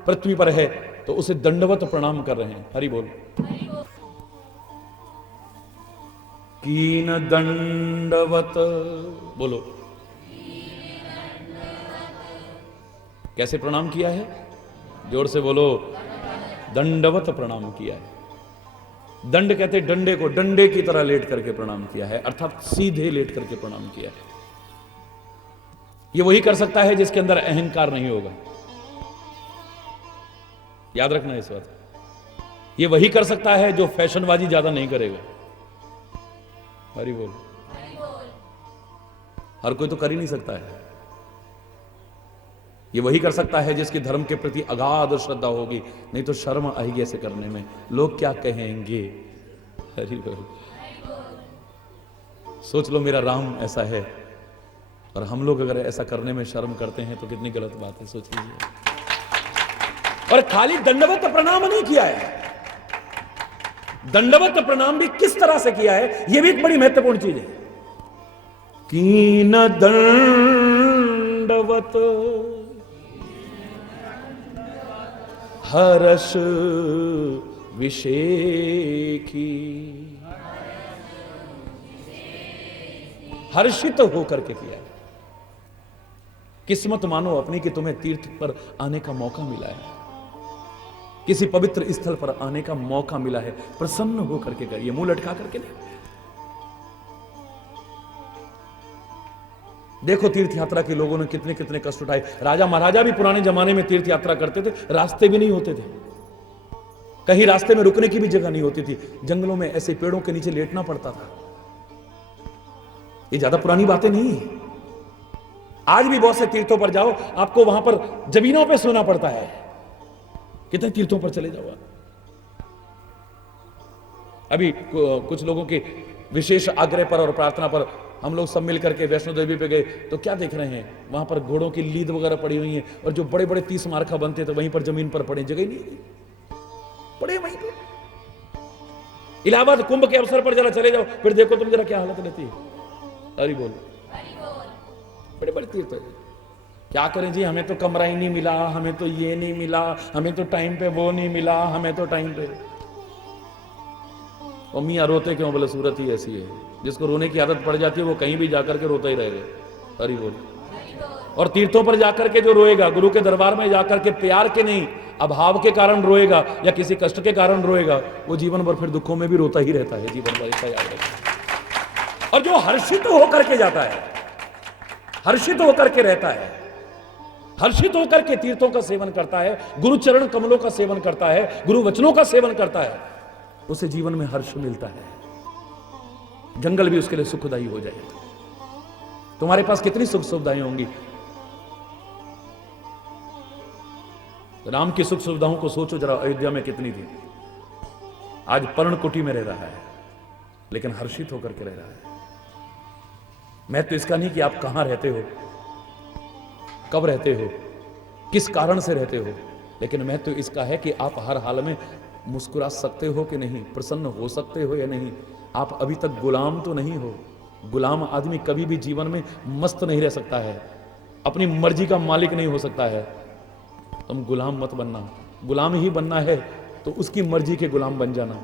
पृथ्वी पर है, तो उसे दंडवत प्रणाम कर रहे हैं। हरि बोल। कीन दंडवत, बोलो कैसे प्रणाम किया है, जोर से बोलो, दंडवत प्रणाम किया है। दंड कहते डंडे को, डंडे की तरह लेट करके प्रणाम किया है, अर्थात सीधे लेट करके प्रणाम किया है। ये वही कर सकता है जिसके अंदर अहंकार नहीं होगा, याद रखना इस बात। ये वही कर सकता है जो फैशनबाजी ज्यादा नहीं करेगा। हरि बोल। हर कोई तो कर ही नहीं सकता है। ये वही कर सकता है जिसकी धर्म के प्रति अगाध श्रद्धा होगी, नहीं तो शर्म आएगी ऐसे करने में, लोग क्या कहेंगे। हरि बोल। सोच लो मेरा राम ऐसा है, और हम लोग अगर ऐसा करने में शर्म करते हैं तो कितनी गलत बात है, सोच लीजिए। और खाली दंडवत प्रणाम नहीं किया है, दंडवत प्रणाम भी किस तरह से किया है, यह भी एक बड़ी महत्वपूर्ण चीज है। कीन दंडवत हर्ष विषेखी, हर्षित होकर के किया। किस्मत मानो अपनी कि तुम्हें तीर्थ पर आने का मौका मिला है, किसी पवित्र स्थल पर आने का मौका मिला है, प्रसन्न होकर के करिए, मुंह लटका करके नहीं। देखो तीर्थ यात्रा के लोगों ने कितने कितने कष्ट उठाए। राजा महाराजा भी पुराने जमाने में तीर्थ यात्रा करते थे, रास्ते भी नहीं होते थे, कहीं रास्ते में रुकने की भी जगह नहीं होती थी, जंगलों में ऐसे पेड़ों के नीचे लेटना पड़ता था। ये ज्यादा पुरानी बातें नहीं है। आज भी बहुत से तीर्थों पर जाओ, आपको वहां पर जमीनों पे सोना पड़ता है। कितने तीर्थों पर चले जाओ, अभी कुछ लोगों के विशेष आग्रह पर और प्रार्थना पर हम लोग सब मिलकर के वैष्णो देवी पे गए, तो क्या देख रहे हैं, वहां पर घोड़ों की लीद वगैरह पड़ी हुई है, और जो बड़े बड़े 30 मार्का बनते थे वहीं पर जमीन पर पड़े, जगह नहीं पड़े वहीं पर। इलाहाबाद कुंभ के अवसर पर जरा चले जाओ, फिर देखो तुम जरा क्या हालत रहती है। हरि बोल। बड़े बड़े तीर्थ है। क्या करें जी, हमें तो कमरा ही नहीं मिला, हमें तो ये नहीं मिला, हमें तो टाइम पे वो नहीं मिला, हमें तो टाइम पे। और मियाँ रोते क्यों, बोले सूरत ही ऐसी है, जिसको रोने की आदत पड़ जाती है वो कहीं भी जाकर के रोता ही रहेगा। हरि बोल। और तीर्थों पर जाकर के जो रोएगा, गुरु के दरबार में जाकर के प्यार के नहीं, अभाव के कारण रोएगा या किसी कष्ट के कारण रोएगा, वो जीवन भर फिर दुखों में भी रोता ही रहता है, जीवन भर, ऐसा याद रखना। और जो हर्षित होकर के जाता है, हर्षित होकर के रहता है, हर्षित होकर के तीर्थों का सेवन करता है, गुरु चरण कमलों का सेवन करता है, गुरु वचनों का सेवन करता है, उसे जीवन में हर्ष मिलता है। जंगल भी उसके लिए सुखदायी हो जाएगा। तुम्हारे पास कितनी सुख सुविधाएं होंगी, राम की सुख सुविधाओं को सोचो जरा, अयोध्या में कितनी थी। आज पर्णकुटी में रह रहा है, लेकिन हर्षित होकर के रह रहा है। मैं तो इसका नहीं कि आप कहां रहते हो, कब रहते हो, किस कारण से रहते हो, लेकिन मैं तो इसका है कि आप हर हाल में मुस्कुरा सकते हो कि नहीं, प्रसन्न हो सकते हो या नहीं। आप अभी तक गुलाम तो नहीं हो। गुलाम आदमी कभी भी जीवन में मस्त नहीं रह सकता है, अपनी मर्जी का मालिक नहीं हो सकता है। तुम गुलाम मत बनना, गुलाम ही बनना है तो उसकी मर्जी के गुलाम बन जाना।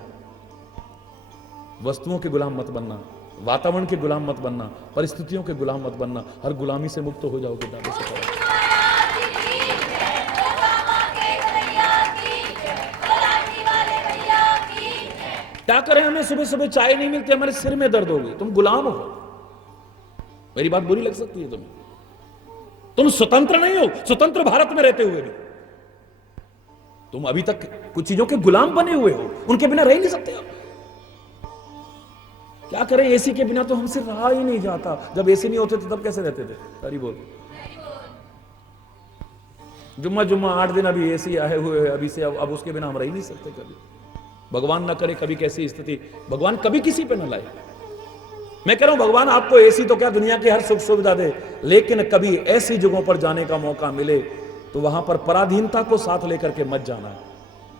वस्तुओं के गुलाम मत बनना, वातावरण के गुलाम मत बनना, परिस्थितियों के गुलाम मत बनना। हर गुलामी से मुक्त हो जाओगे दादे से कहो। क्या करें, हमें सुबह सुबह चाय नहीं मिलती, हमारे सिर में दर्द होगी। तुम गुलाम हो। मेरी बात बुरी लग सकती है तुम्हें, तुम स्वतंत्र नहीं हो। स्वतंत्र भारत में रहते हुए भी तुम अभी तक कुछ चीजों के गुलाम बने हुए हो, उनके बिना रह नहीं सकते हो। क्या करें, एसी के बिना तो हमसे रहा ही नहीं जाता। जब एसी नहीं होते थे तब कैसे रहते थे। हरि बोल। जुम्मा जुम्मा 8 दिन अभी एसी आए हुए, अभी से अब उसके बिना हम रह ही नहीं सकते कभी। भगवान ना करे कभी कैसी स्थिति भगवान कभी किसी पे ना लाए। मैं कह रहा हूं भगवान आपको एसी तो क्या दुनिया की हर सुख सुविधा दे, लेकिन कभी ऐसी जगहों पर जाने का मौका मिले तो वहां पर पराधीनता को साथ लेकर के मत जाना,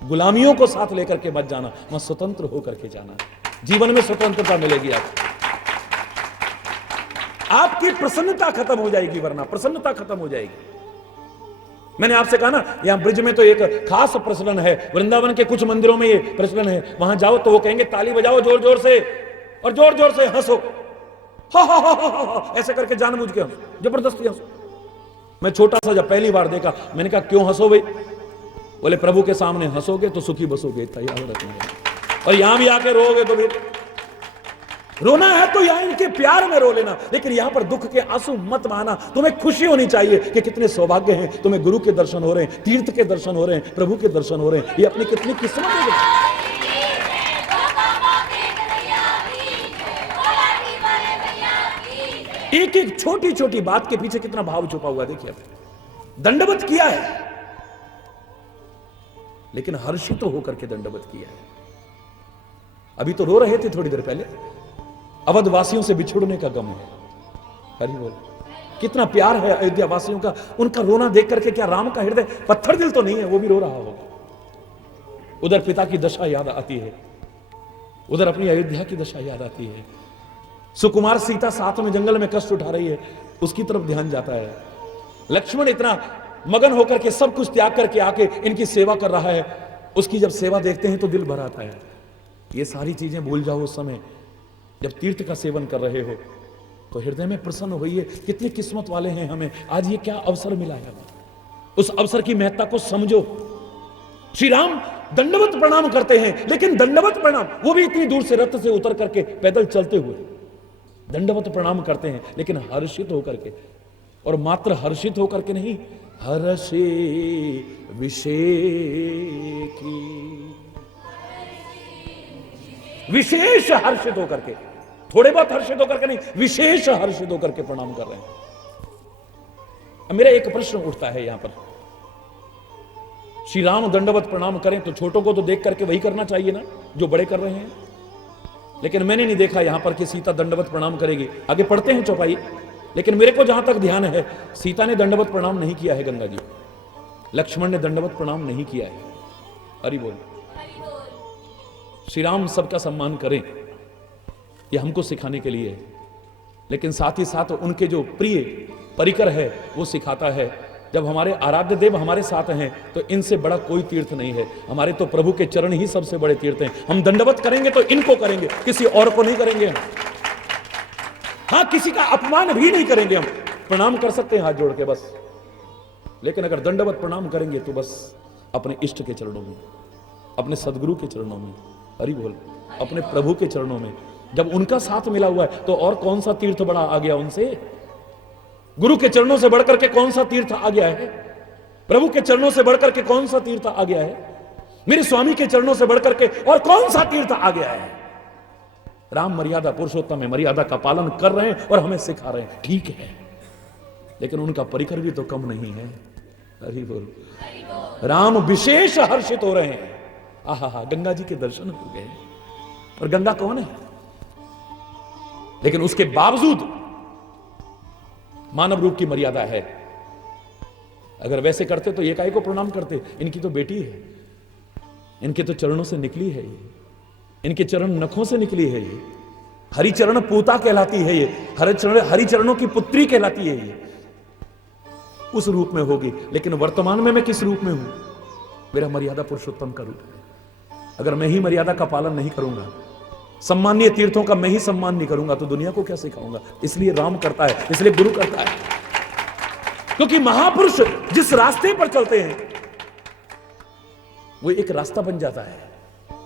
गुलामियों को साथ लेकर के मत जाना, वहां स्वतंत्र होकर के जाना। जीवन में स्वतंत्रता मिलेगी आपकी प्रसन्नता खत्म हो जाएगी, वरना प्रसन्नता खत्म हो जाएगी। मैंने आपसे कहा ना, यहां ब्रिज में तो एक खास प्रचलन है, वृंदावन के कुछ मंदिरों में ये प्रचलन है। वहां जाओ तो वो कहेंगे ताली बजाओ जोर जोर से, और जोर जोर से हंसो, हा हा हा हा, ऐसे करके जानबूझ के हंसो, जबरदस्ती हंसो। मैं छोटा सा जब पहली बार देखा, मैंने कहा क्यों हंसो भाई? बोले प्रभु के सामने हंसोगे तो सुखी बसोगे, तैयार रखना। और यहां भी आके रोओगे तो फिर रोना है तो यहां इनके प्यार में रो लेना, लेकिन यहां पर दुख के आंसू मत बहाना। तुम्हें खुशी होनी चाहिए कि कितने सौभाग्य हैं, तुम्हें गुरु के दर्शन हो रहे हैं, तीर्थ के दर्शन हो रहे हैं, प्रभु के दर्शन हो रहे हैं। ये अपनी कितनी किस्मत है। एक एक छोटी छोटी बात के पीछे कितना भाव छुपा हुआ, देखिए। दंडवत किया है, लेकिन हर्षित होकर के दंडवत किया है। अभी तो रो रहे थे थोड़ी देर पहले, अवध वासियों से बिछुड़ने का गम है। हरि बोल। कितना प्यार है अयोध्या वासियों का, उनका रोना देख करके क्या राम का हृदय पत्थर दिल तो नहीं है, वो भी रो रहा होगा। उधर पिता की दशा याद आती है, उधर अपनी अयोध्या की दशा याद आती है। सुकुमार सीता साथ में जंगल में कष्ट उठा रही है, उसकी तरफ ध्यान जाता है। लक्ष्मण इतना मगन होकर के सब कुछ त्याग करके आके इनकी सेवा कर रहा है, उसकी जब सेवा देखते हैं तो दिल भर आता है। ये सारी चीजें भूल जाओ उस समय जब तीर्थ का सेवन कर रहे हो, तो हृदय में प्रसन्न होइए। कितनी किस्मत वाले हैं हमें, आज ये क्या अवसर मिला है, उस अवसर की महत्ता को समझो। श्री राम दंडवत प्रणाम करते हैं, लेकिन दंडवत प्रणाम वो भी इतनी दूर से रथ से उतर करके पैदल चलते हुए दंडवत प्रणाम करते हैं, लेकिन हर्षित होकर के, और मात्र हर्षित होकर के नहीं, हर्षे विशेष हर्षित होकर के, थोड़े बहुत हर्षित होकर के नहीं, विशेष हर्षित होकर के प्रणाम कर रहे हैं। अब मेरा एक प्रश्न उठता है यहां पर, श्री राम दंडवत प्रणाम करें तो छोटों को तो देख करके वही करना चाहिए ना जो बड़े कर रहे हैं। लेकिन मैंने नहीं देखा यहां पर कि सीता दंडवत प्रणाम करेगी। आगे पढ़ते हैं चौपाई, लेकिन मेरे को जहां तक ध्यान है सीता ने दंडवत प्रणाम नहीं किया है गंगा जी, लक्ष्मण ने दंडवत प्रणाम नहीं किया है। हरि बोल। श्री राम सबका सम्मान करें, यह हमको सिखाने के लिए है, लेकिन साथ ही साथ उनके जो प्रिय परिकर है वो सिखाता है जब हमारे आराध्य देव हमारे साथ हैं तो इनसे बड़ा कोई तीर्थ नहीं है। हमारे तो प्रभु के चरण ही सबसे बड़े तीर्थ हैं। हम दंडवत करेंगे तो इनको करेंगे, किसी और को नहीं करेंगे हम। हाँ, किसी का अपमान भी नहीं करेंगे हम, प्रणाम कर सकते हैं हाथ जोड़ के बस, लेकिन अगर दंडवत प्रणाम करेंगे तो बस अपने इष्ट के चरणों में, अपने सदगुरु के चरणों में, हरि बोल, अपने प्रभु के चरणों में। जब उनका साथ मिला हुआ है तो और कौन सा तीर्थ बड़ा आ गया उनसे? गुरु के चरणों से बढ़कर के कौन सा तीर्थ आ गया है? प्रभु के चरणों से बढ़कर के कौन सा तीर्थ आ गया है? मेरे स्वामी के चरणों से बढ़कर के और कौन सा तीर्थ आ गया है? राम मर्यादा पुरुषोत्तम है, मर्यादा का पालन कर रहे हैं और हमें सिखा रहे हैं, ठीक है, लेकिन उनका परिकर भी तो कम नहीं है। हरि बोल। राम विशेष हर्षित हो रहे हैं। आहा, गंगा जी के दर्शन हो गए। और गंगा कौन है? लेकिन उसके बावजूद मानव रूप की मर्यादा है। अगर वैसे करते तो ये काहे को प्रणाम करते? इनकी तो बेटी है, इनके तो चरणों से निकली है ये, इनके चरण नखों से निकली है ये, हरिचरण पूता कहलाती है ये, हरिचरणों की पुत्री कहलाती है ये, उस रूप में होगी। लेकिन वर्तमान में मैं किस रूप में हूं? मेरा मर्यादा पुरुषोत्तम का रूप है। अगर मैं ही मर्यादा का पालन नहीं करूंगा, सम्मानीय तीर्थों का मैं ही सम्मान नहीं करूंगा, तो दुनिया को क्या सिखाऊंगा? इसलिए राम करता है, इसलिए गुरु करता है, क्योंकि महापुरुष जिस रास्ते पर चलते हैं वो एक रास्ता बन जाता है,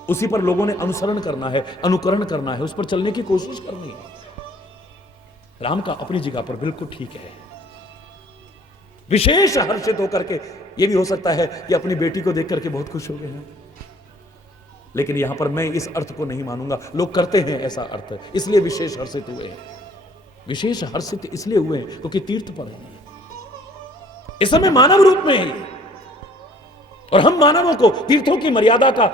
उसी पर लोगों ने अनुसरण करना है, अनुकरण करना है, उस पर चलने की कोशिश करनी है। राम का अपनी जगह पर बिल्कुल ठीक है। विशेष हर्षित होकर के, यह भी हो सकता है कि अपनी बेटी को देख करके बहुत खुश हो गए हैं, लेकिन यहां पर मैं इस अर्थ को नहीं मानूंगा। लोग करते हैं ऐसा अर्थ, इसलिए विशेष हर्षित हुए हैं। विशेष हर्षित इसलिए हुए हैं क्योंकि तीर्थ पर है, इस समय मानव रूप में है, और हम मानवों को तीर्थों की मर्यादा का,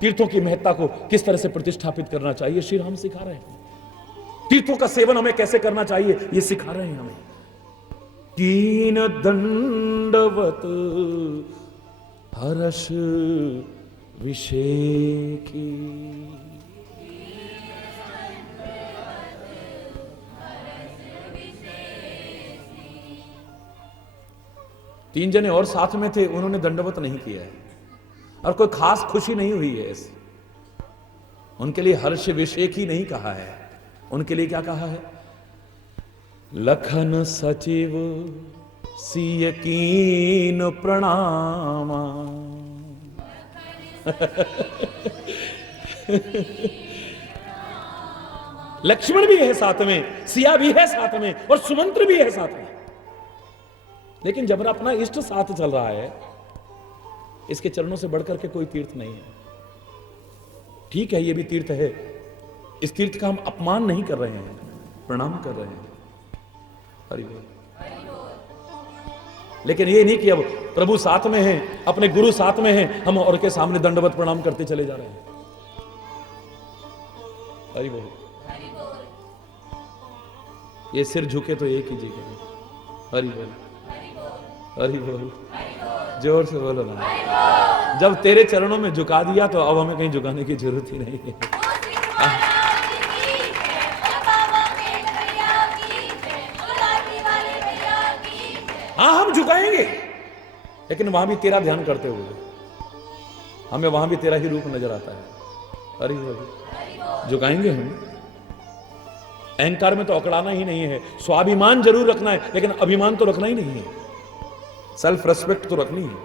तीर्थों की महत्ता को किस तरह से प्रतिष्ठापित करना चाहिए श्री राम सिखा रहे हैं। तीर्थों का सेवन हमें कैसे करना चाहिए ये सिखा रहे हैं हमें। कीन दंडवत हर्ष विषेकी, तीन जने और साथ में थे, उन्होंने दंडवत नहीं किया है और कोई खास खुशी नहीं हुई है ऐसे। उनके लिए हर्ष विषेक ही नहीं कहा है, उनके लिए क्या कहा है? लखन सचिव सिय कीन प्रणामा। लक्ष्मण भी है साथ में, सिया भी है साथ में, और सुमंत्र भी है साथ में, लेकिन जब अपना इष्ट साथ चल रहा है, इसके चरणों से बढ़कर के कोई तीर्थ नहीं है। ठीक है, ये भी तीर्थ है, इस तीर्थ का हम अपमान नहीं कर रहे हैं, प्रणाम कर रहे हैं। हरि बोल। लेकिन ये नहीं कि अब प्रभु साथ में हैं, अपने गुरु साथ में हैं, हम और के सामने दंडवत प्रणाम करते चले जा रहे हैं। हरि बोल। ये सिर झुके तो एक ही जगह। हरि बोल, हरि बोल, जोर से बोलो ना। जब तेरे चरणों में झुका दिया तो अब हमें कहीं झुकाने की जरूरत ही नहीं है। हाँ, हम झुकाएंगे, लेकिन वहां भी तेरा ध्यान करते हुए, हमें वहां भी तेरा ही रूप नजर आता है। अरे झुकाएंगे हम। अहंकार में तो अकड़ाना ही नहीं है, स्वाभिमान जरूर रखना है, लेकिन अभिमान तो रखना ही नहीं है। सेल्फ रेस्पेक्ट तो रखनी है,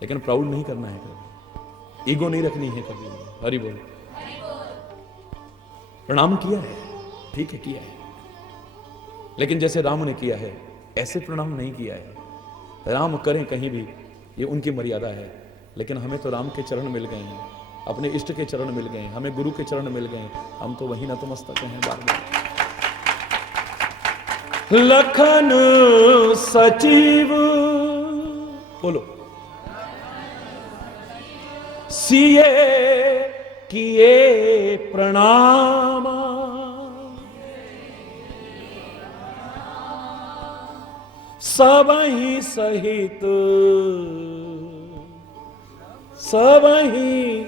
लेकिन प्राउड नहीं करना है कभी, ईगो नहीं रखनी है कभी। हरि बोल। प्रणाम किया है, ठीक है किया है, लेकिन जैसे राम ने किया है ऐसे प्रणाम नहीं किया है। राम करें कहीं भी, ये उनकी मर्यादा है, लेकिन हमें तो राम के चरण मिल गए हैं, अपने इष्ट के चरण मिल गए हैं, हमें गुरु के चरण मिल गए हैं, हम तो वही नतमस्तक हैं बार बार। लखन सचिव बोलो, सिए किए प्रणाम, सबहि सहित सबहि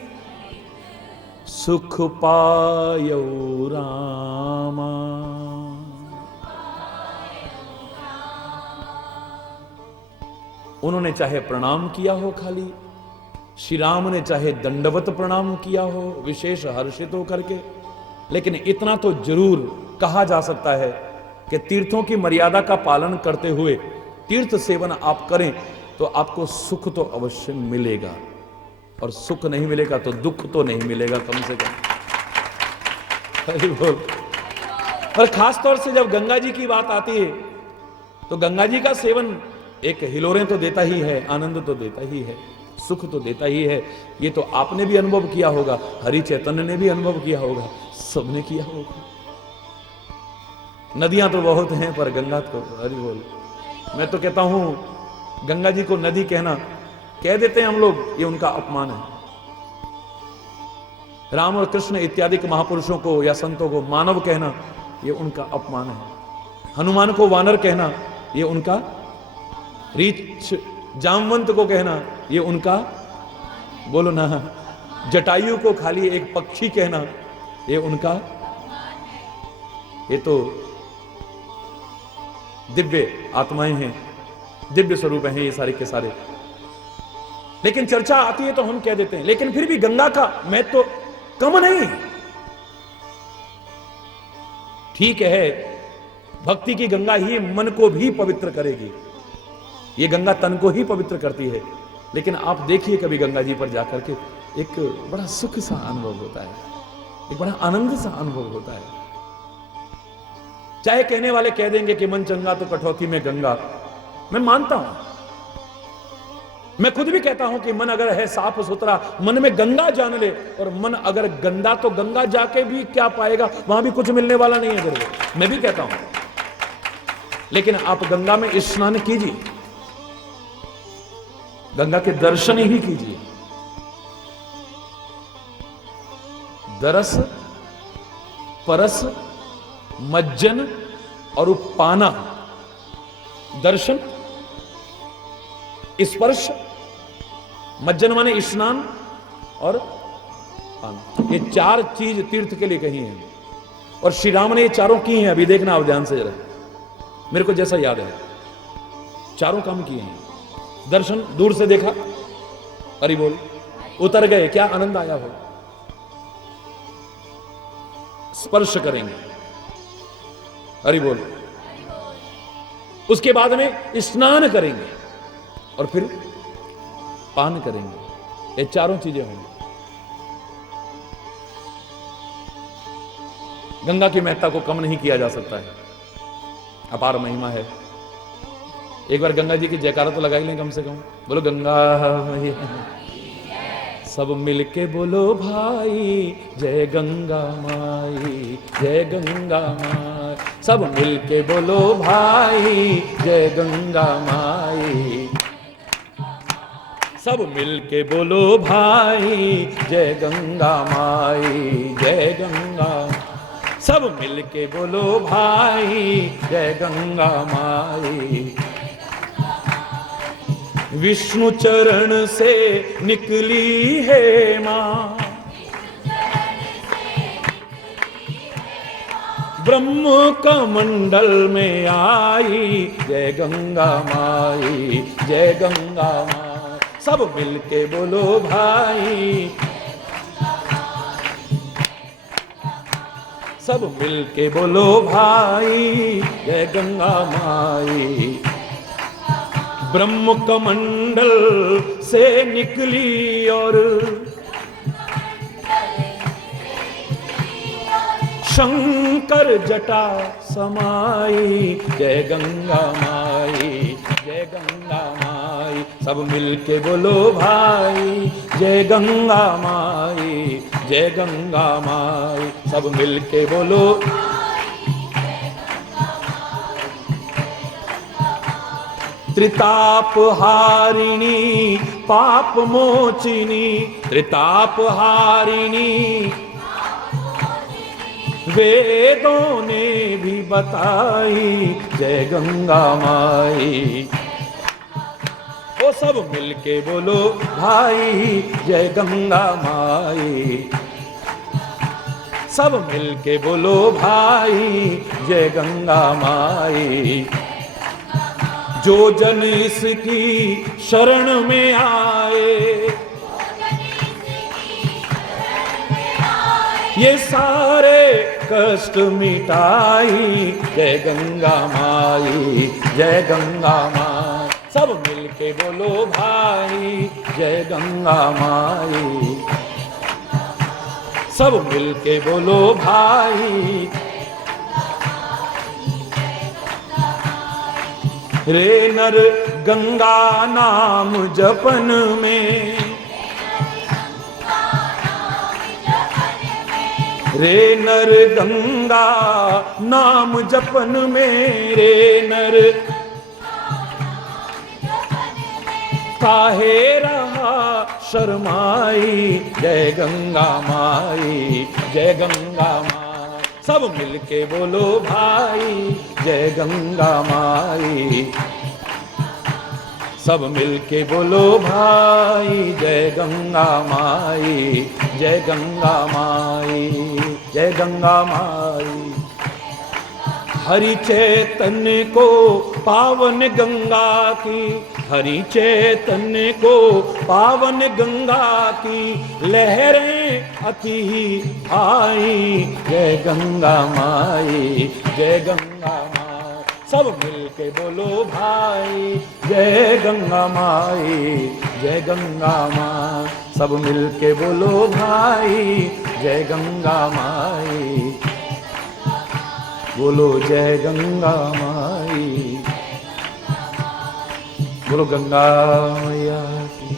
सुख पायो रामा। उन्होंने चाहे प्रणाम किया हो खाली, श्री राम ने चाहे दंडवत प्रणाम किया हो विशेष हर्षित होकर के, लेकिन इतना तो जरूर कहा जा सकता है कि तीर्थों की मर्यादा का पालन करते हुए तीर्थ सेवन आप करें तो आपको सुख तो अवश्य मिलेगा, और सुख नहीं मिलेगा तो दुख तो नहीं मिलेगा कम से कम। हरि बोल। और खास तौर से जब गंगा जी की बात आती है तो गंगा जी का सेवन एक हिलोरें तो देता ही है, आनंद तो देता ही है, सुख तो देता ही है। ये तो आपने भी अनुभव किया होगा, हरि चैतन्य ने भी अनुभव किया होगा, सबने किया होगा। नदियां तो बहुत हैं पर गंगा तो, हरि बोल। मैं तो कहता हूं गंगा जी को नदी कहना, कह देते हैं हम लोग, ये उनका अपमान है। राम और कृष्ण इत्यादि के महापुरुषों को या संतों को मानव कहना, ये उनका अपमान है। हनुमान को वानर कहना, ये उनका, रीछ जामवंत को कहना, ये उनका, बोलो ना, जटायु को खाली एक पक्षी कहना, ये उनका, ये तो दिव्य आत्माएं हैं, दिव्य स्वरूप हैं ये सारे के सारे। लेकिन चर्चा आती है तो हम कह देते हैं, लेकिन फिर भी गंगा का महत्व तो कम नहीं। ठीक है, भक्ति की गंगा ही मन को भी पवित्र करेगी, ये गंगा तन को ही पवित्र करती है। लेकिन आप देखिए कभी गंगा जी पर जाकर के एक बड़ा सुख सा अनुभव होता है, एक बड़ा आनंद सा अनुभव होता है। चाहे कहने वाले कह देंगे कि मन चंगा तो कठौती में गंगा, मैं मानता हूं, मैं खुद भी कहता हूं कि मन अगर है साफ सुथरा, मन में गंगा जान ले, और मन अगर गंदा तो गंगा जाके भी क्या पाएगा, वहां भी कुछ मिलने वाला नहीं है तेरे को, मैं भी कहता हूं। लेकिन आप गंगा में स्नान कीजिए, गंगा के दर्शन ही कीजिए। दरस, परस, मज्जन और उपाना, दर्शन, स्पर्श, मज्जन माने स्नान, और पान, ये चार चीज तीर्थ के लिए कही है। और श्री राम ने ये चारों की हैं, अभी देखना आप ध्यान से जरा, मेरे को जैसा याद है चारों काम किए हैं। दर्शन, दूर से देखा, हरि बोल, उतर गए, क्या आनंद आया हो। स्पर्श करेंगे, हरि बोल, उसके बाद में स्नान करेंगे और फिर पान करेंगे, ये चारों चीजें होंगी। गंगा की महत्ता को कम नहीं किया जा सकता है, अपार महिमा है। एक बार गंगा जी की जयकारा तो लगा ही लें कम से कम, बोलो गंगा मैया, सब मिलके बोलो भाई, जय गंगा माई, जय गंगा माई, सब मिलके बोलो भाई, जय गंगा माई, सब मिलके बोलो भाई, जय गंगा माई, जय गंगा, सब मिलके बोलो भाई, जय गंगा माई। विष्णु चरण से निकली है मां, ब्रह्म कमंडल में आई, जय गंगा माई, जय गंगा माई, सब मिलके बोलो भाई, सब मिलके बोलो भाई, जय गंगा माई। ब्रह्म कमंडल से निकली और शंकर जटा समाई, जय गंगा माई, जय गंगा माई, सब मिलके बोलो भाई, जय गंगा माई, जय गंगा माई, सब मिलके बोलो। त्रिताप हारिणी पाप मोचिनी, त्रिताप हारिणी वेदों ने भी बताई जय गंगा माई। वो सब मिलके बोलो भाई जय गंगा माई, सब मिलके बोलो भाई जय गंगा माई। जो जन इसकी शरण में आए, ये सारे कष्ट मिटाई जय गंगा माई, जय गंगा माई। सब मिलके बोलो भाई जय गंगा माई, सब मिलके बोलो भाई। रे नर गंगा नाम जपन में, रे नर गंगा नाम जपन में, रे नर काहे रहा शर्माई जय गंगा माई, जय गंगा माई। सब मिलके बोलो भाई जय गंगा माई, सब मिलके बोलो भाई जय गंगा माई, जय गंगा माई, जय गंगा माई। हरि चैतन्य को पावन गंगा की, हरि चैतन्य को पावन गंगा की लहरें अति आई जय गंगा माई, जय गंगा माई। सब मिलके बोलो भाई जय गंगा माई, जय गंगा माई। सब मिलके बोलो भाई जय गंगा माई, बोलो जय गंगा माई, बोलो गंगा मैया की।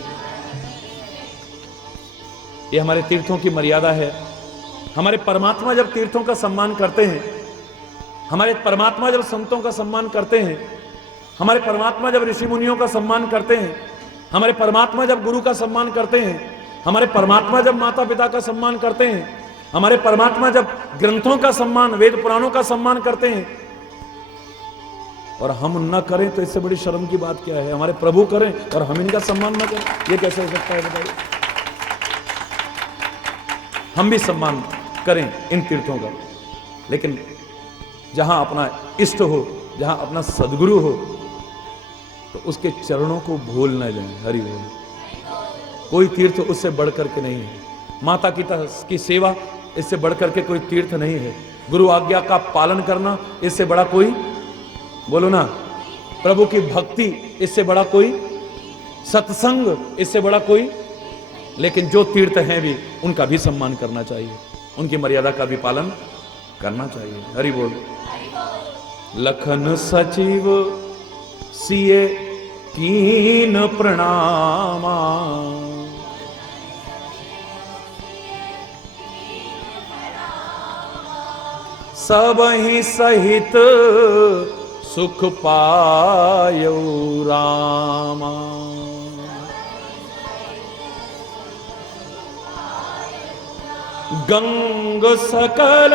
ये हमारे तीर्थों की मर्यादा है। हमारे परमात्मा जब तीर्थों का सम्मान करते हैं, हमारे परमात्मा जब संतों का सम्मान करते हैं, हमारे परमात्मा जब ऋषि मुनियों का सम्मान करते हैं, हमारे परमात्मा जब गुरु का सम्मान करते हैं, हमारे परमात्मा जब माता पिता का सम्मान करते हैं, हमारे परमात्मा जब ग्रंथों का सम्मान, वेद पुराणों का सम्मान करते हैं, और हम न करें तो इससे बड़ी शर्म की बात क्या है। हमारे प्रभु करें और हम इनका सम्मान न करें, ये कैसे हो सकता है बताइए। हम भी सम्मान करें इन तीर्थों का, लेकिन जहां अपना इष्ट हो, जहां अपना सदगुरु हो, तो उसके चरणों को भूल न जाए। हरि बोल। कोई तीर्थ उससे बढ़कर के नहीं है। माता की सेवा इससे बढ़कर के कोई तीर्थ नहीं है। गुरु आज्ञा का पालन करना इससे बड़ा कोई, बोलो ना, प्रभु की भक्ति इससे बड़ा कोई, सत्संग इससे बड़ा कोई। लेकिन जो तीर्थ हैं भी, उनका भी सम्मान करना चाहिए, उनकी मर्यादा का भी पालन करना चाहिए। हरि बोल। लखन सचिव सिए कीन प्रणामा, सब ही सहित सुख पायो रामा। गंग सकल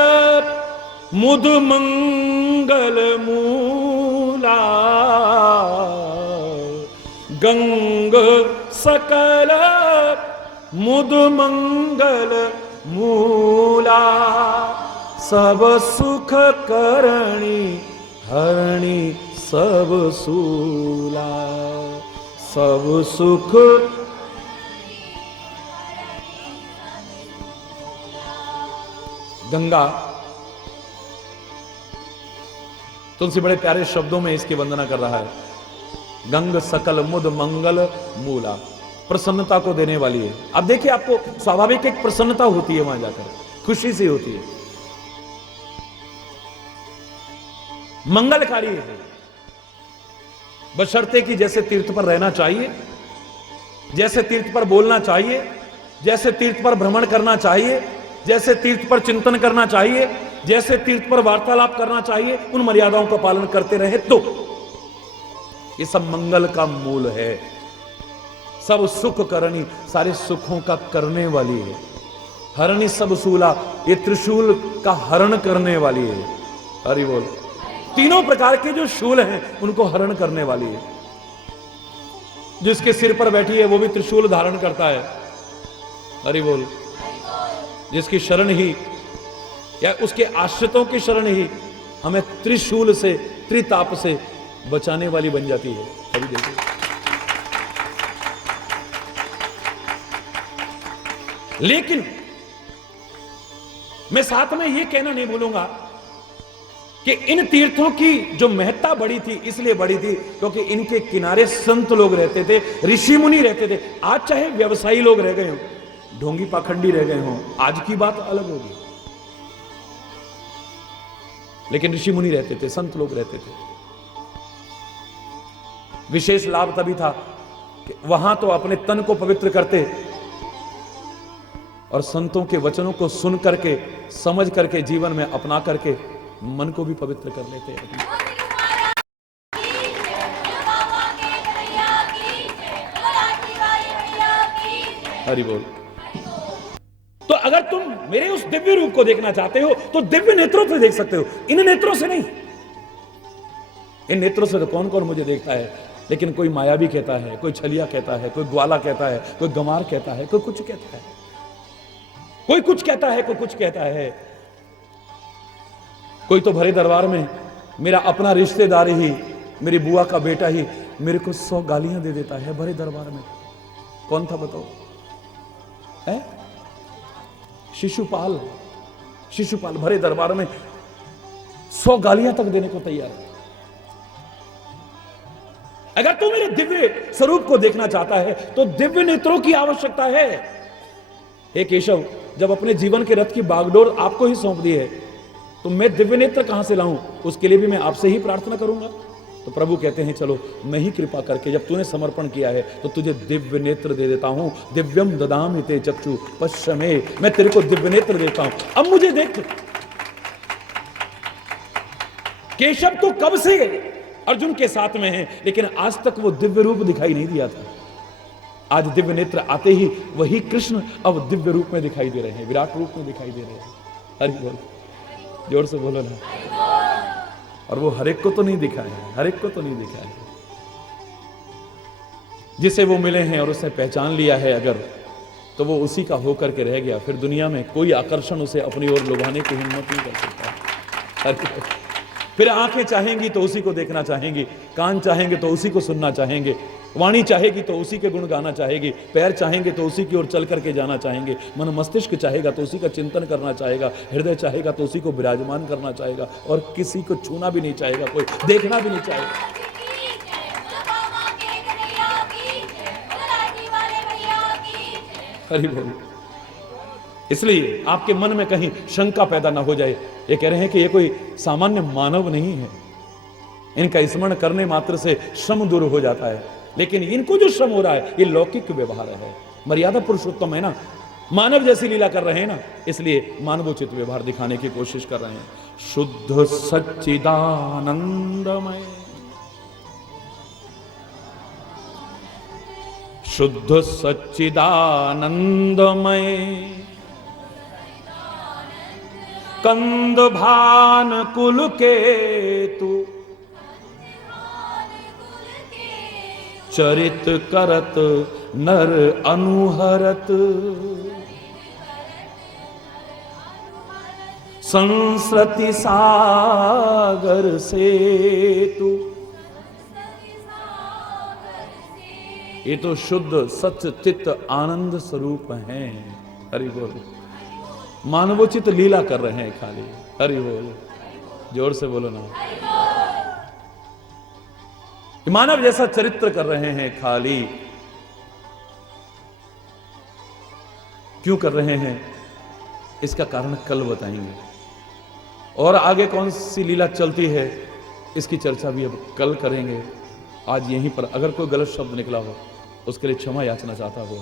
मुद मंगल मूला, गंग सकल मुद मंगल मूला। सब सुख करणी हरणी सब सूला, सब सुख गंगा। तुलसी बड़े प्यारे शब्दों में इसकी वंदना कर रहा है। गंग सकल मुद मंगल मूला, प्रसन्नता को देने वाली है। अब देखिए, आपको स्वाभाविक एक प्रसन्नता होती है, वहां जाकर खुशी सी होती है, मंगलकारी है। बशर्ते कि जैसे तीर्थ पर रहना चाहिए, जैसे तीर्थ पर बोलना चाहिए, जैसे तीर्थ पर भ्रमण करना चाहिए, जैसे तीर्थ पर चिंतन करना चाहिए, जैसे तीर्थ पर वार्तालाप करना चाहिए, उन मर्यादाओं का पालन करते रहे तो। ये सब मंगल का मूल है, सब सुख करनी, सारे सुखों का करने वाली है। हरणी सब शूला, ये त्रिशूल का हरण करने वाली है। हरि बोल। तीनों प्रकार के जो शूल हैं उनको हरण करने वाली है। जिसके सिर पर बैठी है वो भी त्रिशूल धारण करता है। हरि बोल। जिसकी शरण ही या उसके आश्रितों की शरण ही हमें त्रिशूल से, त्रिताप से बचाने वाली बन जाती है। अभी देखिए, लेकिन मैं साथ में यह कहना नहीं भूलूंगा कि इन तीर्थों की जो महत्ता बड़ी थी, इसलिए बड़ी थी क्योंकि इनके किनारे संत लोग रहते थे, ऋषि मुनि रहते थे। आज चाहे व्यवसायी लोग रह गए हों, ढोंगी पाखंडी रह गए हों, आज की बात अलग होगी, लेकिन ऋषि मुनि रहते थे, संत लोग रहते थे। विशेष लाभ तभी था कि वहां तो अपने तन को पवित्र करते और संतों के वचनों को सुन करके, समझ करके, जीवन में अपना करके मन को भी पवित्र कर लेते हैं। हरि बोल। तो अगर तुम मेरे उस दिव्य रूप को देखना चाहते हो तो दिव्य नेत्रों से देख सकते हो, इन नेत्रों से नहीं। इन नेत्रों से तो कौन कौन मुझे देखता है, लेकिन कोई मायावी कहता है, कोई छलिया कहता है, कोई ग्वाला कहता है, कोई गमार कहता है, कोई कुछ कहता है, कोई कुछ कहता है, कोई कुछ कहता है। कोई तो भरे दरबार में मेरा अपना रिश्तेदार ही, मेरी बुआ का बेटा ही मेरे को 100 गालियां दे देता है भरे दरबार में। कौन था बताओ? है शिशुपाल। शिशुपाल भरे दरबार में 100 गालियां तक देने को तैयार है। अगर तू मेरे दिव्य स्वरूप को देखना चाहता है तो दिव्य नेत्रों की आवश्यकता है। हे केशव, जब अपने जीवन के रथ की बागडोर आपको ही सौंप दी है तो मैं दिव्य नेत्र कहां से लाऊं? उसके लिए भी मैं आपसे ही प्रार्थना करूंगा। तो प्रभु कहते हैं चलो मैं ही कृपा करके, जब तूने समर्पण किया है तो तुझे दिव्य नेत्र दे देता हूं। दिव्यम ददामि ते चक्षु पश्चिमे, मैं तेरे को दिव्य नेत्र देता हूं। अब मुझे देख। केशव तो कब से अर्जुन के साथ में है, लेकिन आज तक वो दिव्य रूप दिखाई नहीं दिया था। आज दिव्य नेत्र आते ही वही कृष्ण अब दिव्य रूप में दिखाई दे रहे हैं, विराट रूप में दिखाई दे रहे हैं। हरि बोल। जोर से बोलो ना। और वो हर एक को तो नहीं दिखा है, हर एक को तो नहीं दिखा है। जिसे वो मिले हैं और उसने पहचान लिया है अगर, तो वो उसी का होकर के रह गया। फिर दुनिया में कोई आकर्षण उसे अपनी ओर लुभाने की हिम्मत नहीं कर सकता। फिर आंखें चाहेंगी तो उसी को देखना चाहेंगी, कान चाहेंगे तो उसी को सुनना चाहेंगे, वाणी चाहेगी तो उसी के गुण गाना चाहेगी, पैर चाहेंगे तो उसी की ओर चल करके जाना चाहेंगे, मन मस्तिष्क चाहेगा तो उसी का चिंतन करना चाहेगा, हृदय चाहेगा तो उसी को विराजमान करना चाहेगा, और किसी को छूना भी नहीं चाहेगा, कोई देखना भी नहीं चाहेगा। हरि बोल। इसलिए आपके मन में कहीं शंका पैदा ना हो जाए। ये कह रहे हैं कि ये कोई सामान्य मानव नहीं है, इनका स्मरण करने मात्र से श्रम दूर हो जाता है। लेकिन इनको जो श्रम हो रहा है ये लौकिक व्यवहार है। मर्यादा पुरुषोत्तम है ना, मानव जैसी लीला कर रहे हैं ना, इसलिए मानवोचित व्यवहार दिखाने की कोशिश कर रहे हैं। शुद्ध सच्चिदानंदमय, शुद्ध सच्चिदानंदमय, कंद भान कुल के तू, चरित करत नर अनुहरत, संस्कृति सागर से तू। ये तो शुद्ध सत्य चित्त आनंद स्वरूप हैं। हरि बोल। मानवोचित लीला कर रहे हैं खाली। हरि बोल। जोर से बोलो ना। मानव जैसा चरित्र कर रहे हैं खाली। क्यों कर रहे हैं इसका कारण कल बताएंगे, और आगे कौन सी लीला चलती है इसकी चर्चा भी अब कल करेंगे। आज यहीं पर अगर कोई गलत शब्द निकला हो उसके लिए क्षमा याचना चाहता हो,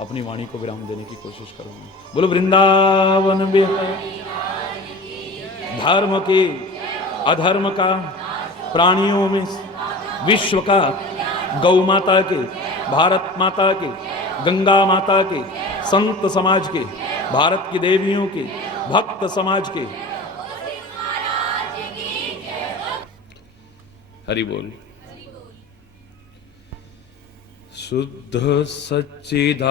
अपनी वाणी को विराम देने की कोशिश करूंगा। बोलो वृंदावन बिहारी, धर्म के अधर्म का प्राणियों में विश्व का, गौ माता के, भारत माता के, गंगा माता के, संत समाज के, भारत की देवियों के, भक्त समाज के। हरि बोल। शुद्ध सच्चिदानंदमय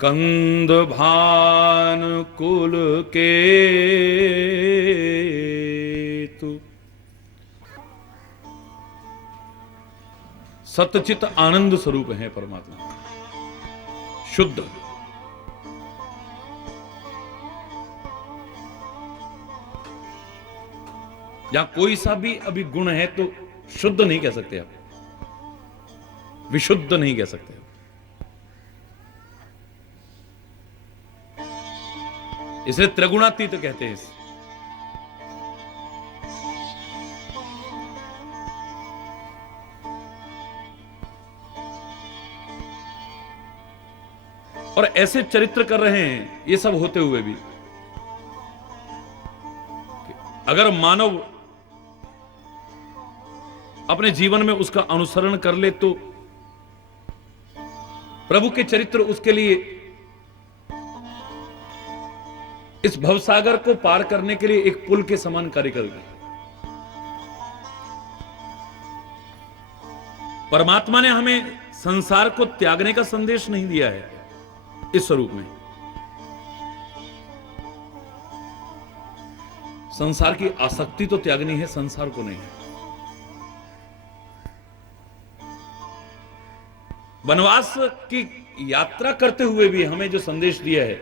कंद भानुकुल के तू सतचित आनंद स्वरूप है परमात्मा, शुद्ध। या कोई सा भी अभी गुण है तो शुद्ध नहीं कह सकते आप, विशुद्ध नहीं कह सकते। इसलिए त्रिगुणातीत कहते हैं। और ऐसे चरित्र कर रहे हैं, ये सब होते हुए भी अगर मानव अपने जीवन में उसका अनुसरण कर ले तो प्रभु के चरित्र उसके लिए इस भवसागर को पार करने के लिए एक पुल के समान कार्य करेगी। परमात्मा ने हमें संसार को त्यागने का संदेश नहीं दिया है इस स्वरूप में। संसार की आसक्ति तो त्यागनी है, संसार को नहीं। वनवास की यात्रा करते हुए भी हमें जो संदेश दिया है,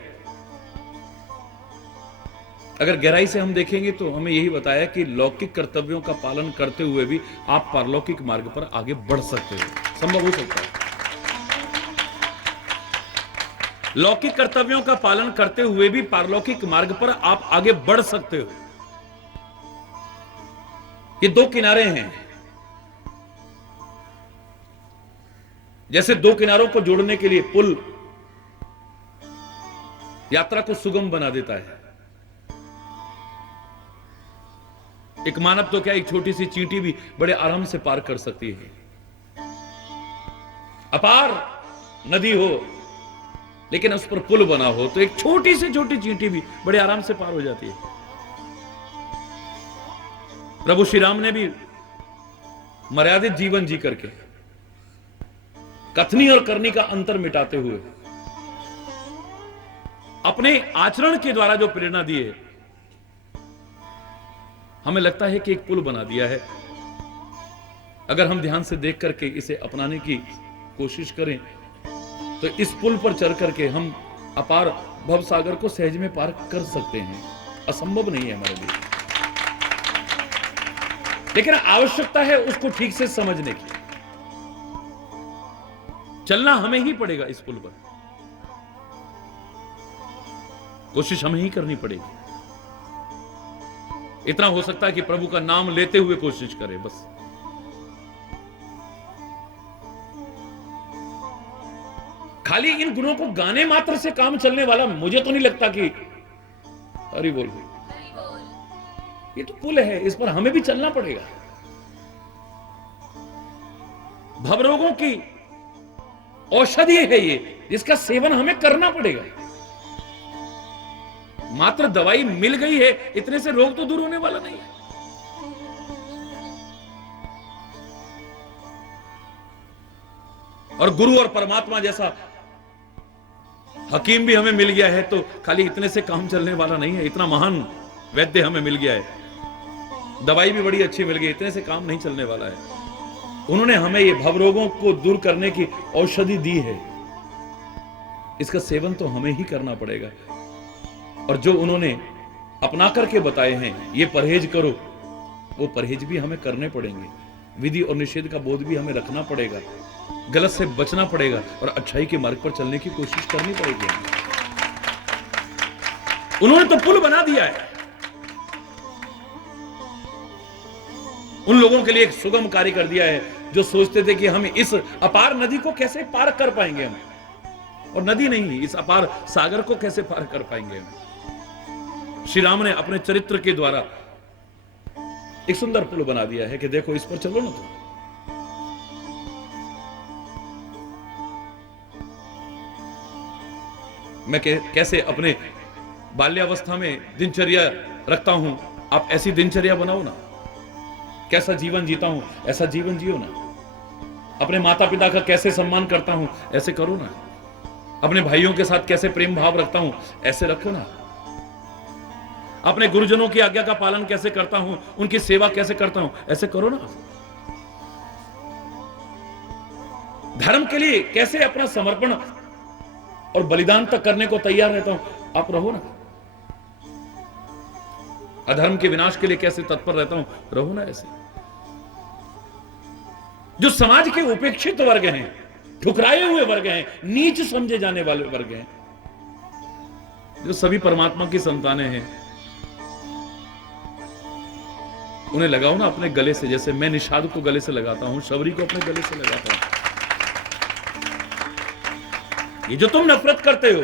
अगर गहराई से हम देखेंगे तो हमें यही बताया कि लौकिक कर्तव्यों का पालन करते हुए भी आप पारलौकिक मार्ग पर आगे बढ़ सकते हो, संभव हो सकता है। लौकिक कर्तव्यों का पालन करते हुए भी पारलौकिक मार्ग पर आप आगे बढ़ सकते हो। ये दो किनारे हैं, जैसे दो किनारों को जोड़ने के लिए पुल यात्रा को सुगम बना देता है। एक मानव तो क्या, एक छोटी सी चींटी भी बड़े आराम से पार कर सकती है। अपार नदी हो लेकिन उस पर पुल बना हो तो एक छोटी से छोटी चींटी भी बड़े आराम से पार हो जाती है। प्रभु श्री राम ने भी मर्यादित जीवन जी करके कथनी और करनी का अंतर मिटाते हुए अपने आचरण के द्वारा जो प्रेरणा दी है, हमें लगता है कि एक पुल बना दिया है। अगर हम ध्यान से देख करके इसे अपनाने की कोशिश करें तो इस पुल पर चढ़ करके हम अपार भव सागर को सहज में पार कर सकते हैं। असंभव नहीं है हमारे लिए, लेकिन आवश्यकता है उसको ठीक से समझने की। चलना हमें ही पड़ेगा इस पुल पर, कोशिश हमें ही करनी पड़ेगी। इतना हो सकता है कि प्रभु का नाम लेते हुए कोशिश करें बस। खाली इन गुणों को गाने मात्र से काम चलने वाला मुझे तो नहीं लगता कि हरि बोल। ये तो पुल है, इस पर हमें भी चलना पड़ेगा। भवरोगों की औषधि है ये, जिसका सेवन हमें करना पड़ेगा। मात्र दवाई मिल गई है इतने से रोग तो दूर होने वाला नहीं है। और गुरु और परमात्मा जैसा हकीम भी हमें मिल गया है तो खाली इतने से काम चलने वाला नहीं है। इतना महान वैद्य हमें मिल गया है, दवाई भी बड़ी अच्छी मिल गई, इतने से काम नहीं चलने वाला है। उन्होंने हमें ये भवरोगों को दूर करने की औषधि दी है, इसका सेवन तो हमें ही करना पड़ेगा। और जो उन्होंने अपना करके बताए हैं, ये परहेज करो, वो परहेज भी हमें करने पड़ेंगे। विधि और निषेध का बोध भी हमें रखना पड़ेगा, गलत से बचना पड़ेगा और अच्छाई के मार्ग पर चलने की कोशिश करनी पड़ेगी। उन्होंने तो पुल बना दिया है उन लोगों के लिए, एक सुगम कार्य कर दिया है जो सोचते थे कि हम इस अपार नदी को कैसे पार कर पाएंगे हम, और नदी नहीं, इस अपार सागर को कैसे पार कर पाएंगे हम। श्री राम ने अपने चरित्र के द्वारा एक सुंदर पुल बना दिया है कि देखो इस पर चलो ना तुम। मैं कैसे अपने बाल्यावस्था में दिनचर्या रखता हूं, आप ऐसी दिनचर्या बनाओ ना। कैसा जीवन जीता हूं ऐसा जीवन जियो ना। अपने माता पिता का कैसे सम्मान करता हूं ऐसे करो ना। अपने भाइयों के साथ कैसे प्रेम भाव रखता हूं ऐसे रखो ना। अपने गुरुजनों की आज्ञा का पालन कैसे करता हूं, उनकी सेवा कैसे करता हूं ऐसे करो ना। धर्म के लिए कैसे अपना समर्पण और बलिदान तक करने को तैयार रहता हूं आप रहो ना। अधर्म के विनाश के लिए कैसे तत्पर रहता हूं रहो ना ऐसे। जो समाज के उपेक्षित वर्ग हैं, ठुकराए हुए वर्ग हैं, नीच समझे जाने वाले वर्ग हैं, जो सभी परमात्मा की संतानें हैं, उन्हें लगाओ ना अपने गले से। जैसे मैं निषाद को गले से लगाता हूं, शबरी को अपने गले से लगाता हूं। ये जो तुम नफरत करते हो,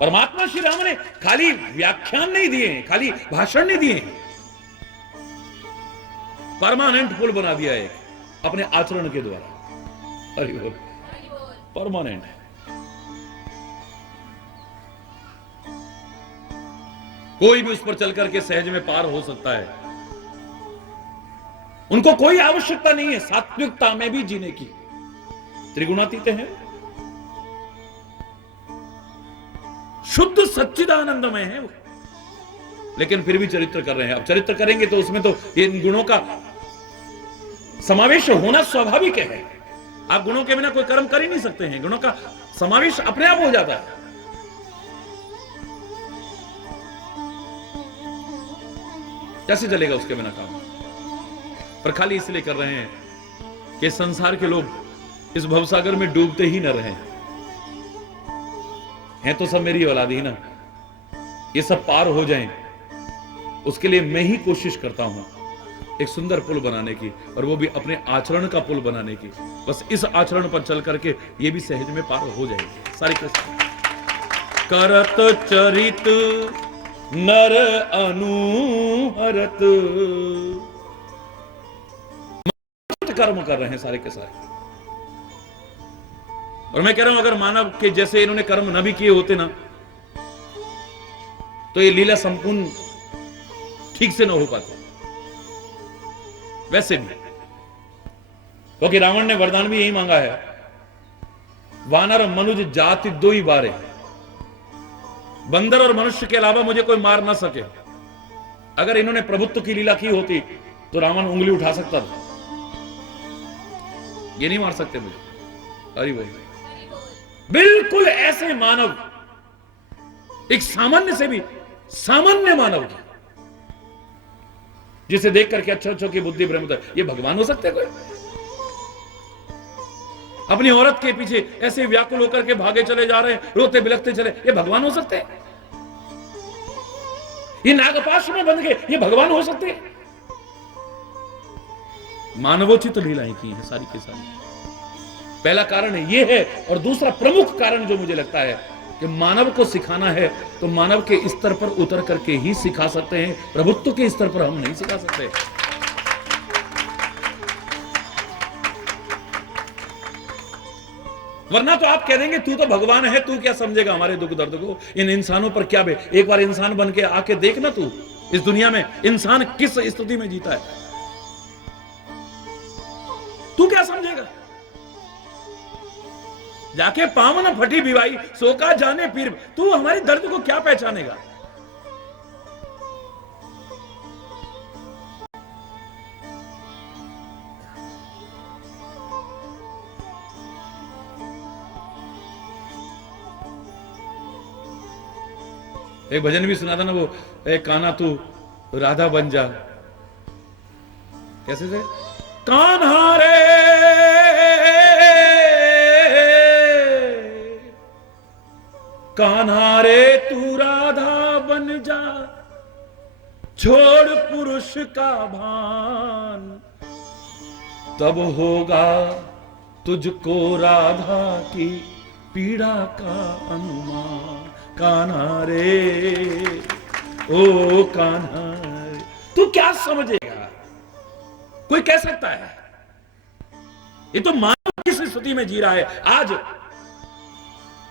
परमात्मा श्री राम ने खाली व्याख्यान नहीं दिए हैं, खाली भाषण नहीं दिए हैं, परमानेंट पुल बना दिया है अपने आचरण के द्वारा। अरे बोल, परमानेंट है। कोई भी उस पर चल करके सहज में पार हो सकता है। उनको कोई आवश्यकता नहीं है सात्विकता में भी जीने की। त्रिगुणातीत हैं, शुद्ध सच्चिदानंदमय है वो, लेकिन फिर भी चरित्र कर रहे हैं। अब चरित्र करेंगे तो उसमें तो इन गुणों का समावेश होना स्वाभाविक है। आप गुणों के बिना कोई कर्म कर ही नहीं सकते हैं। गुणों का समावेश अपने आप हो जाता है। कैसे चलेगा उसके बिना काम? पर खाली इसलिए कर रहे हैं कि संसार के लोग इस भवसागर में डूबते ही न रहें। हैं तो सब मेरी औलाद ही ना, ये सब पार हो जाएं, उसके लिए मैं ही कोशिश करता हूं एक सुंदर पुल बनाने की, और वो भी अपने आचरण का पुल बनाने की। बस इस आचरण पर चल करके ये भी सहज में पार हो जाएंगे सारी कृष्ण। करत चरित नर अनुहरत, कर्म कर रहे हैं सारे के सारे। और मैं कह रहा हूं अगर मानव के जैसे इन्होंने कर्म न भी किए होते ना, तो ये लीला संपूर्ण ठीक से न हो पाती। वैसे भी क्योंकि रावण ने वरदान भी यही मांगा है, वानर मनुज जाति दो ही बारे, बंदर और मनुष्य के अलावा मुझे कोई मार ना सके। अगर इन्होंने प्रभुत्व की लीला की होती तो रावण उंगली उठा सकता था, ये नहीं मार सकते मुझे। अरे भाई, बिल्कुल ऐसे मानव, एक सामान्य से भी सामान्य मानव की, जिसे देख करके अच्छों की बुद्धि भ्रमित है, ये भगवान हो सकते कोई? अपनी औरत के पीछे ऐसे व्याकुल होकर के भागे चले जा रहे हैं, रोते बिलखते चले, ये भगवान हो सकते हैं? ये नागपाश में बंध गए, ये भगवान हो सकते हैं? मानवोचित लीलाएं की है सारी के सारी। पहला कारण है ये है, और दूसरा प्रमुख कारण जो मुझे लगता है कि मानव को सिखाना है तो मानव के स्तर पर उतर करके ही सिखा सकते हैं, प्रभुत्व के स्तर पर हम नहीं सिखा सकते। वरना तो आप कह देंगे तू तो भगवान है, तू क्या समझेगा हमारे दुख दर्द को, इन इंसानों पर क्या बे। एक बार इंसान बन के आके देखना, तू इस दुनिया में इंसान किस स्थिति में जीता है, तू क्या समझेगा? जाके पावन फटी बिवाई सोका जाने पीर, तू हमारे दर्द को क्या पहचानेगा? एक भजन भी सुना था ना वो, ए कान्हा तू राधा बन जा, कैसे थे? कान्हा रे कान्हा रे तू राधा बन जा, छोड़ पुरुष का भान, तब होगा तुझको राधा की पीड़ा का अनुमान, कान्हा रे ओ कान्हा रे। तू क्या समझेगा, कोई कह सकता है? ये तो मानव किस स्थिति में जी रहा है आज।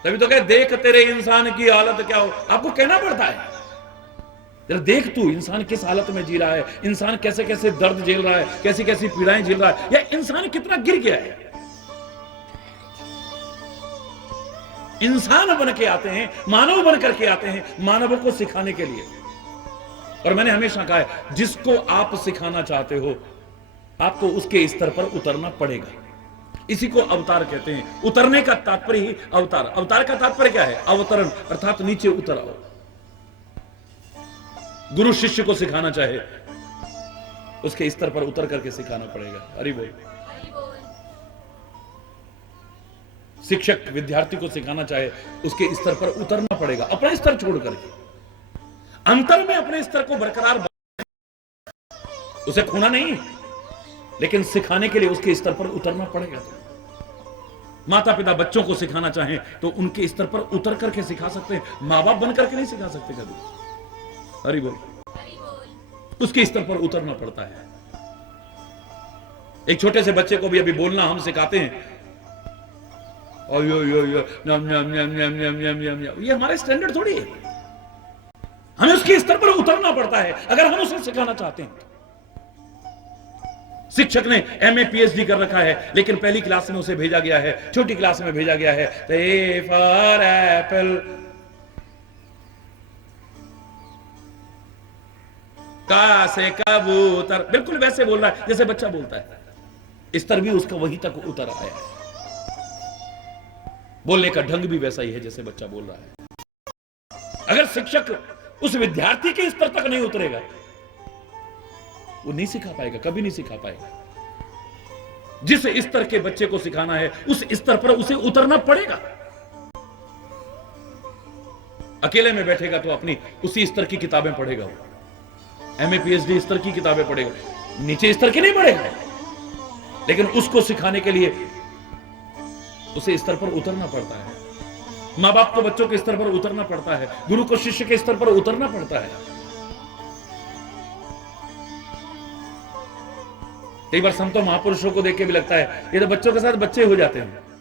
तभी तो कहे देख तेरे इंसान की हालत क्या हो, आपको कहना पड़ता है जरा देख तू इंसान किस हालत में जी रहा है, इंसान कैसे कैसे दर्द झेल रहा है, कैसी कैसी पीड़ाएं झेल रहा है, या इंसान कितना गिर गया है। इंसान बन के आते हैं, मानव बन करके आते हैं मानवों को सिखाने के लिए। और मैंने हमेशा कहा है जिसको आप सिखाना चाहते हो आपको उसके स्तर पर उतरना पड़ेगा। इसी को अवतार कहते हैं। उतरने का तात्पर्य ही अवतार। अवतार का तात्पर्य क्या है? अवतरण, अर्थात नीचे उतर आओ। गुरु शिष्य को सिखाना चाहे उसके स्तर पर उतर करके सिखाना पड़ेगा। हरि बोल। शिक्षक विद्यार्थी को सिखाना चाहे उसके स्तर पर उतरना पड़ेगा, अपना स्तर छोड़ करके। अंतर में अपने स्तर को बरकरार, उसे खोना नहीं, लेकिन सिखाने के लिए उसके स्तर पर उतरना पड़ेगा। माता पिता बच्चों को सिखाना चाहें तो उनके स्तर पर उतर करके सिखा सकते हैं, मां बाप बन करके नहीं सिखा सकते कभी। हरि बोल। उसके स्तर पर उतरना पड़ता है। एक छोटे से बच्चे को भी अभी बोलना हम सिखाते हैं, ये हमारा स्टैंडर्ड थोड़ी है। हमें उसके स्तर पर उतरना पड़ता है अगर हम उसे सिखाना चाहते हैं। शिक्षक ने एमए पीएचडी कर रखा है लेकिन पहली क्लास में उसे भेजा गया है, छोटी क्लास में भेजा गया है, ए फॉर एप्पल, का से कबूतर, बिल्कुल वैसे बोल रहा है जैसे बच्चा बोलता है। स्तर भी उसका वहीं तक उतर आया है, बोलने का ढंग भी वैसा ही है जैसे बच्चा बोल रहा है। अगर शिक्षक उस विद्यार्थी के स्तर तक नहीं उतरेगा वो नहीं सिखा पाएगा, कभी नहीं सिखा पाएगा। जिस स्तर के बच्चे को सिखाना है उस स्तर पर उसे उतरना पड़ेगा। अकेले में बैठेगा तो अपनी उसी स्तर की किताबें पढ़ेगा, वो एमए पीएचडी स्तर की किताबें पढ़ेगा, नीचे स्तर की नहीं पढ़ेगा। लेकिन उसको सिखाने के लिए उसे स्तर पर उतरना पड़ता है। मां बाप को बच्चों के स्तर पर उतरना पड़ता है, गुरु को शिष्य के स्तर पर उतरना पड़ता है। कई बार संतों महापुरुषों को देख के भी लगता है ये तो बच्चों के साथ बच्चे हो जाते हैं।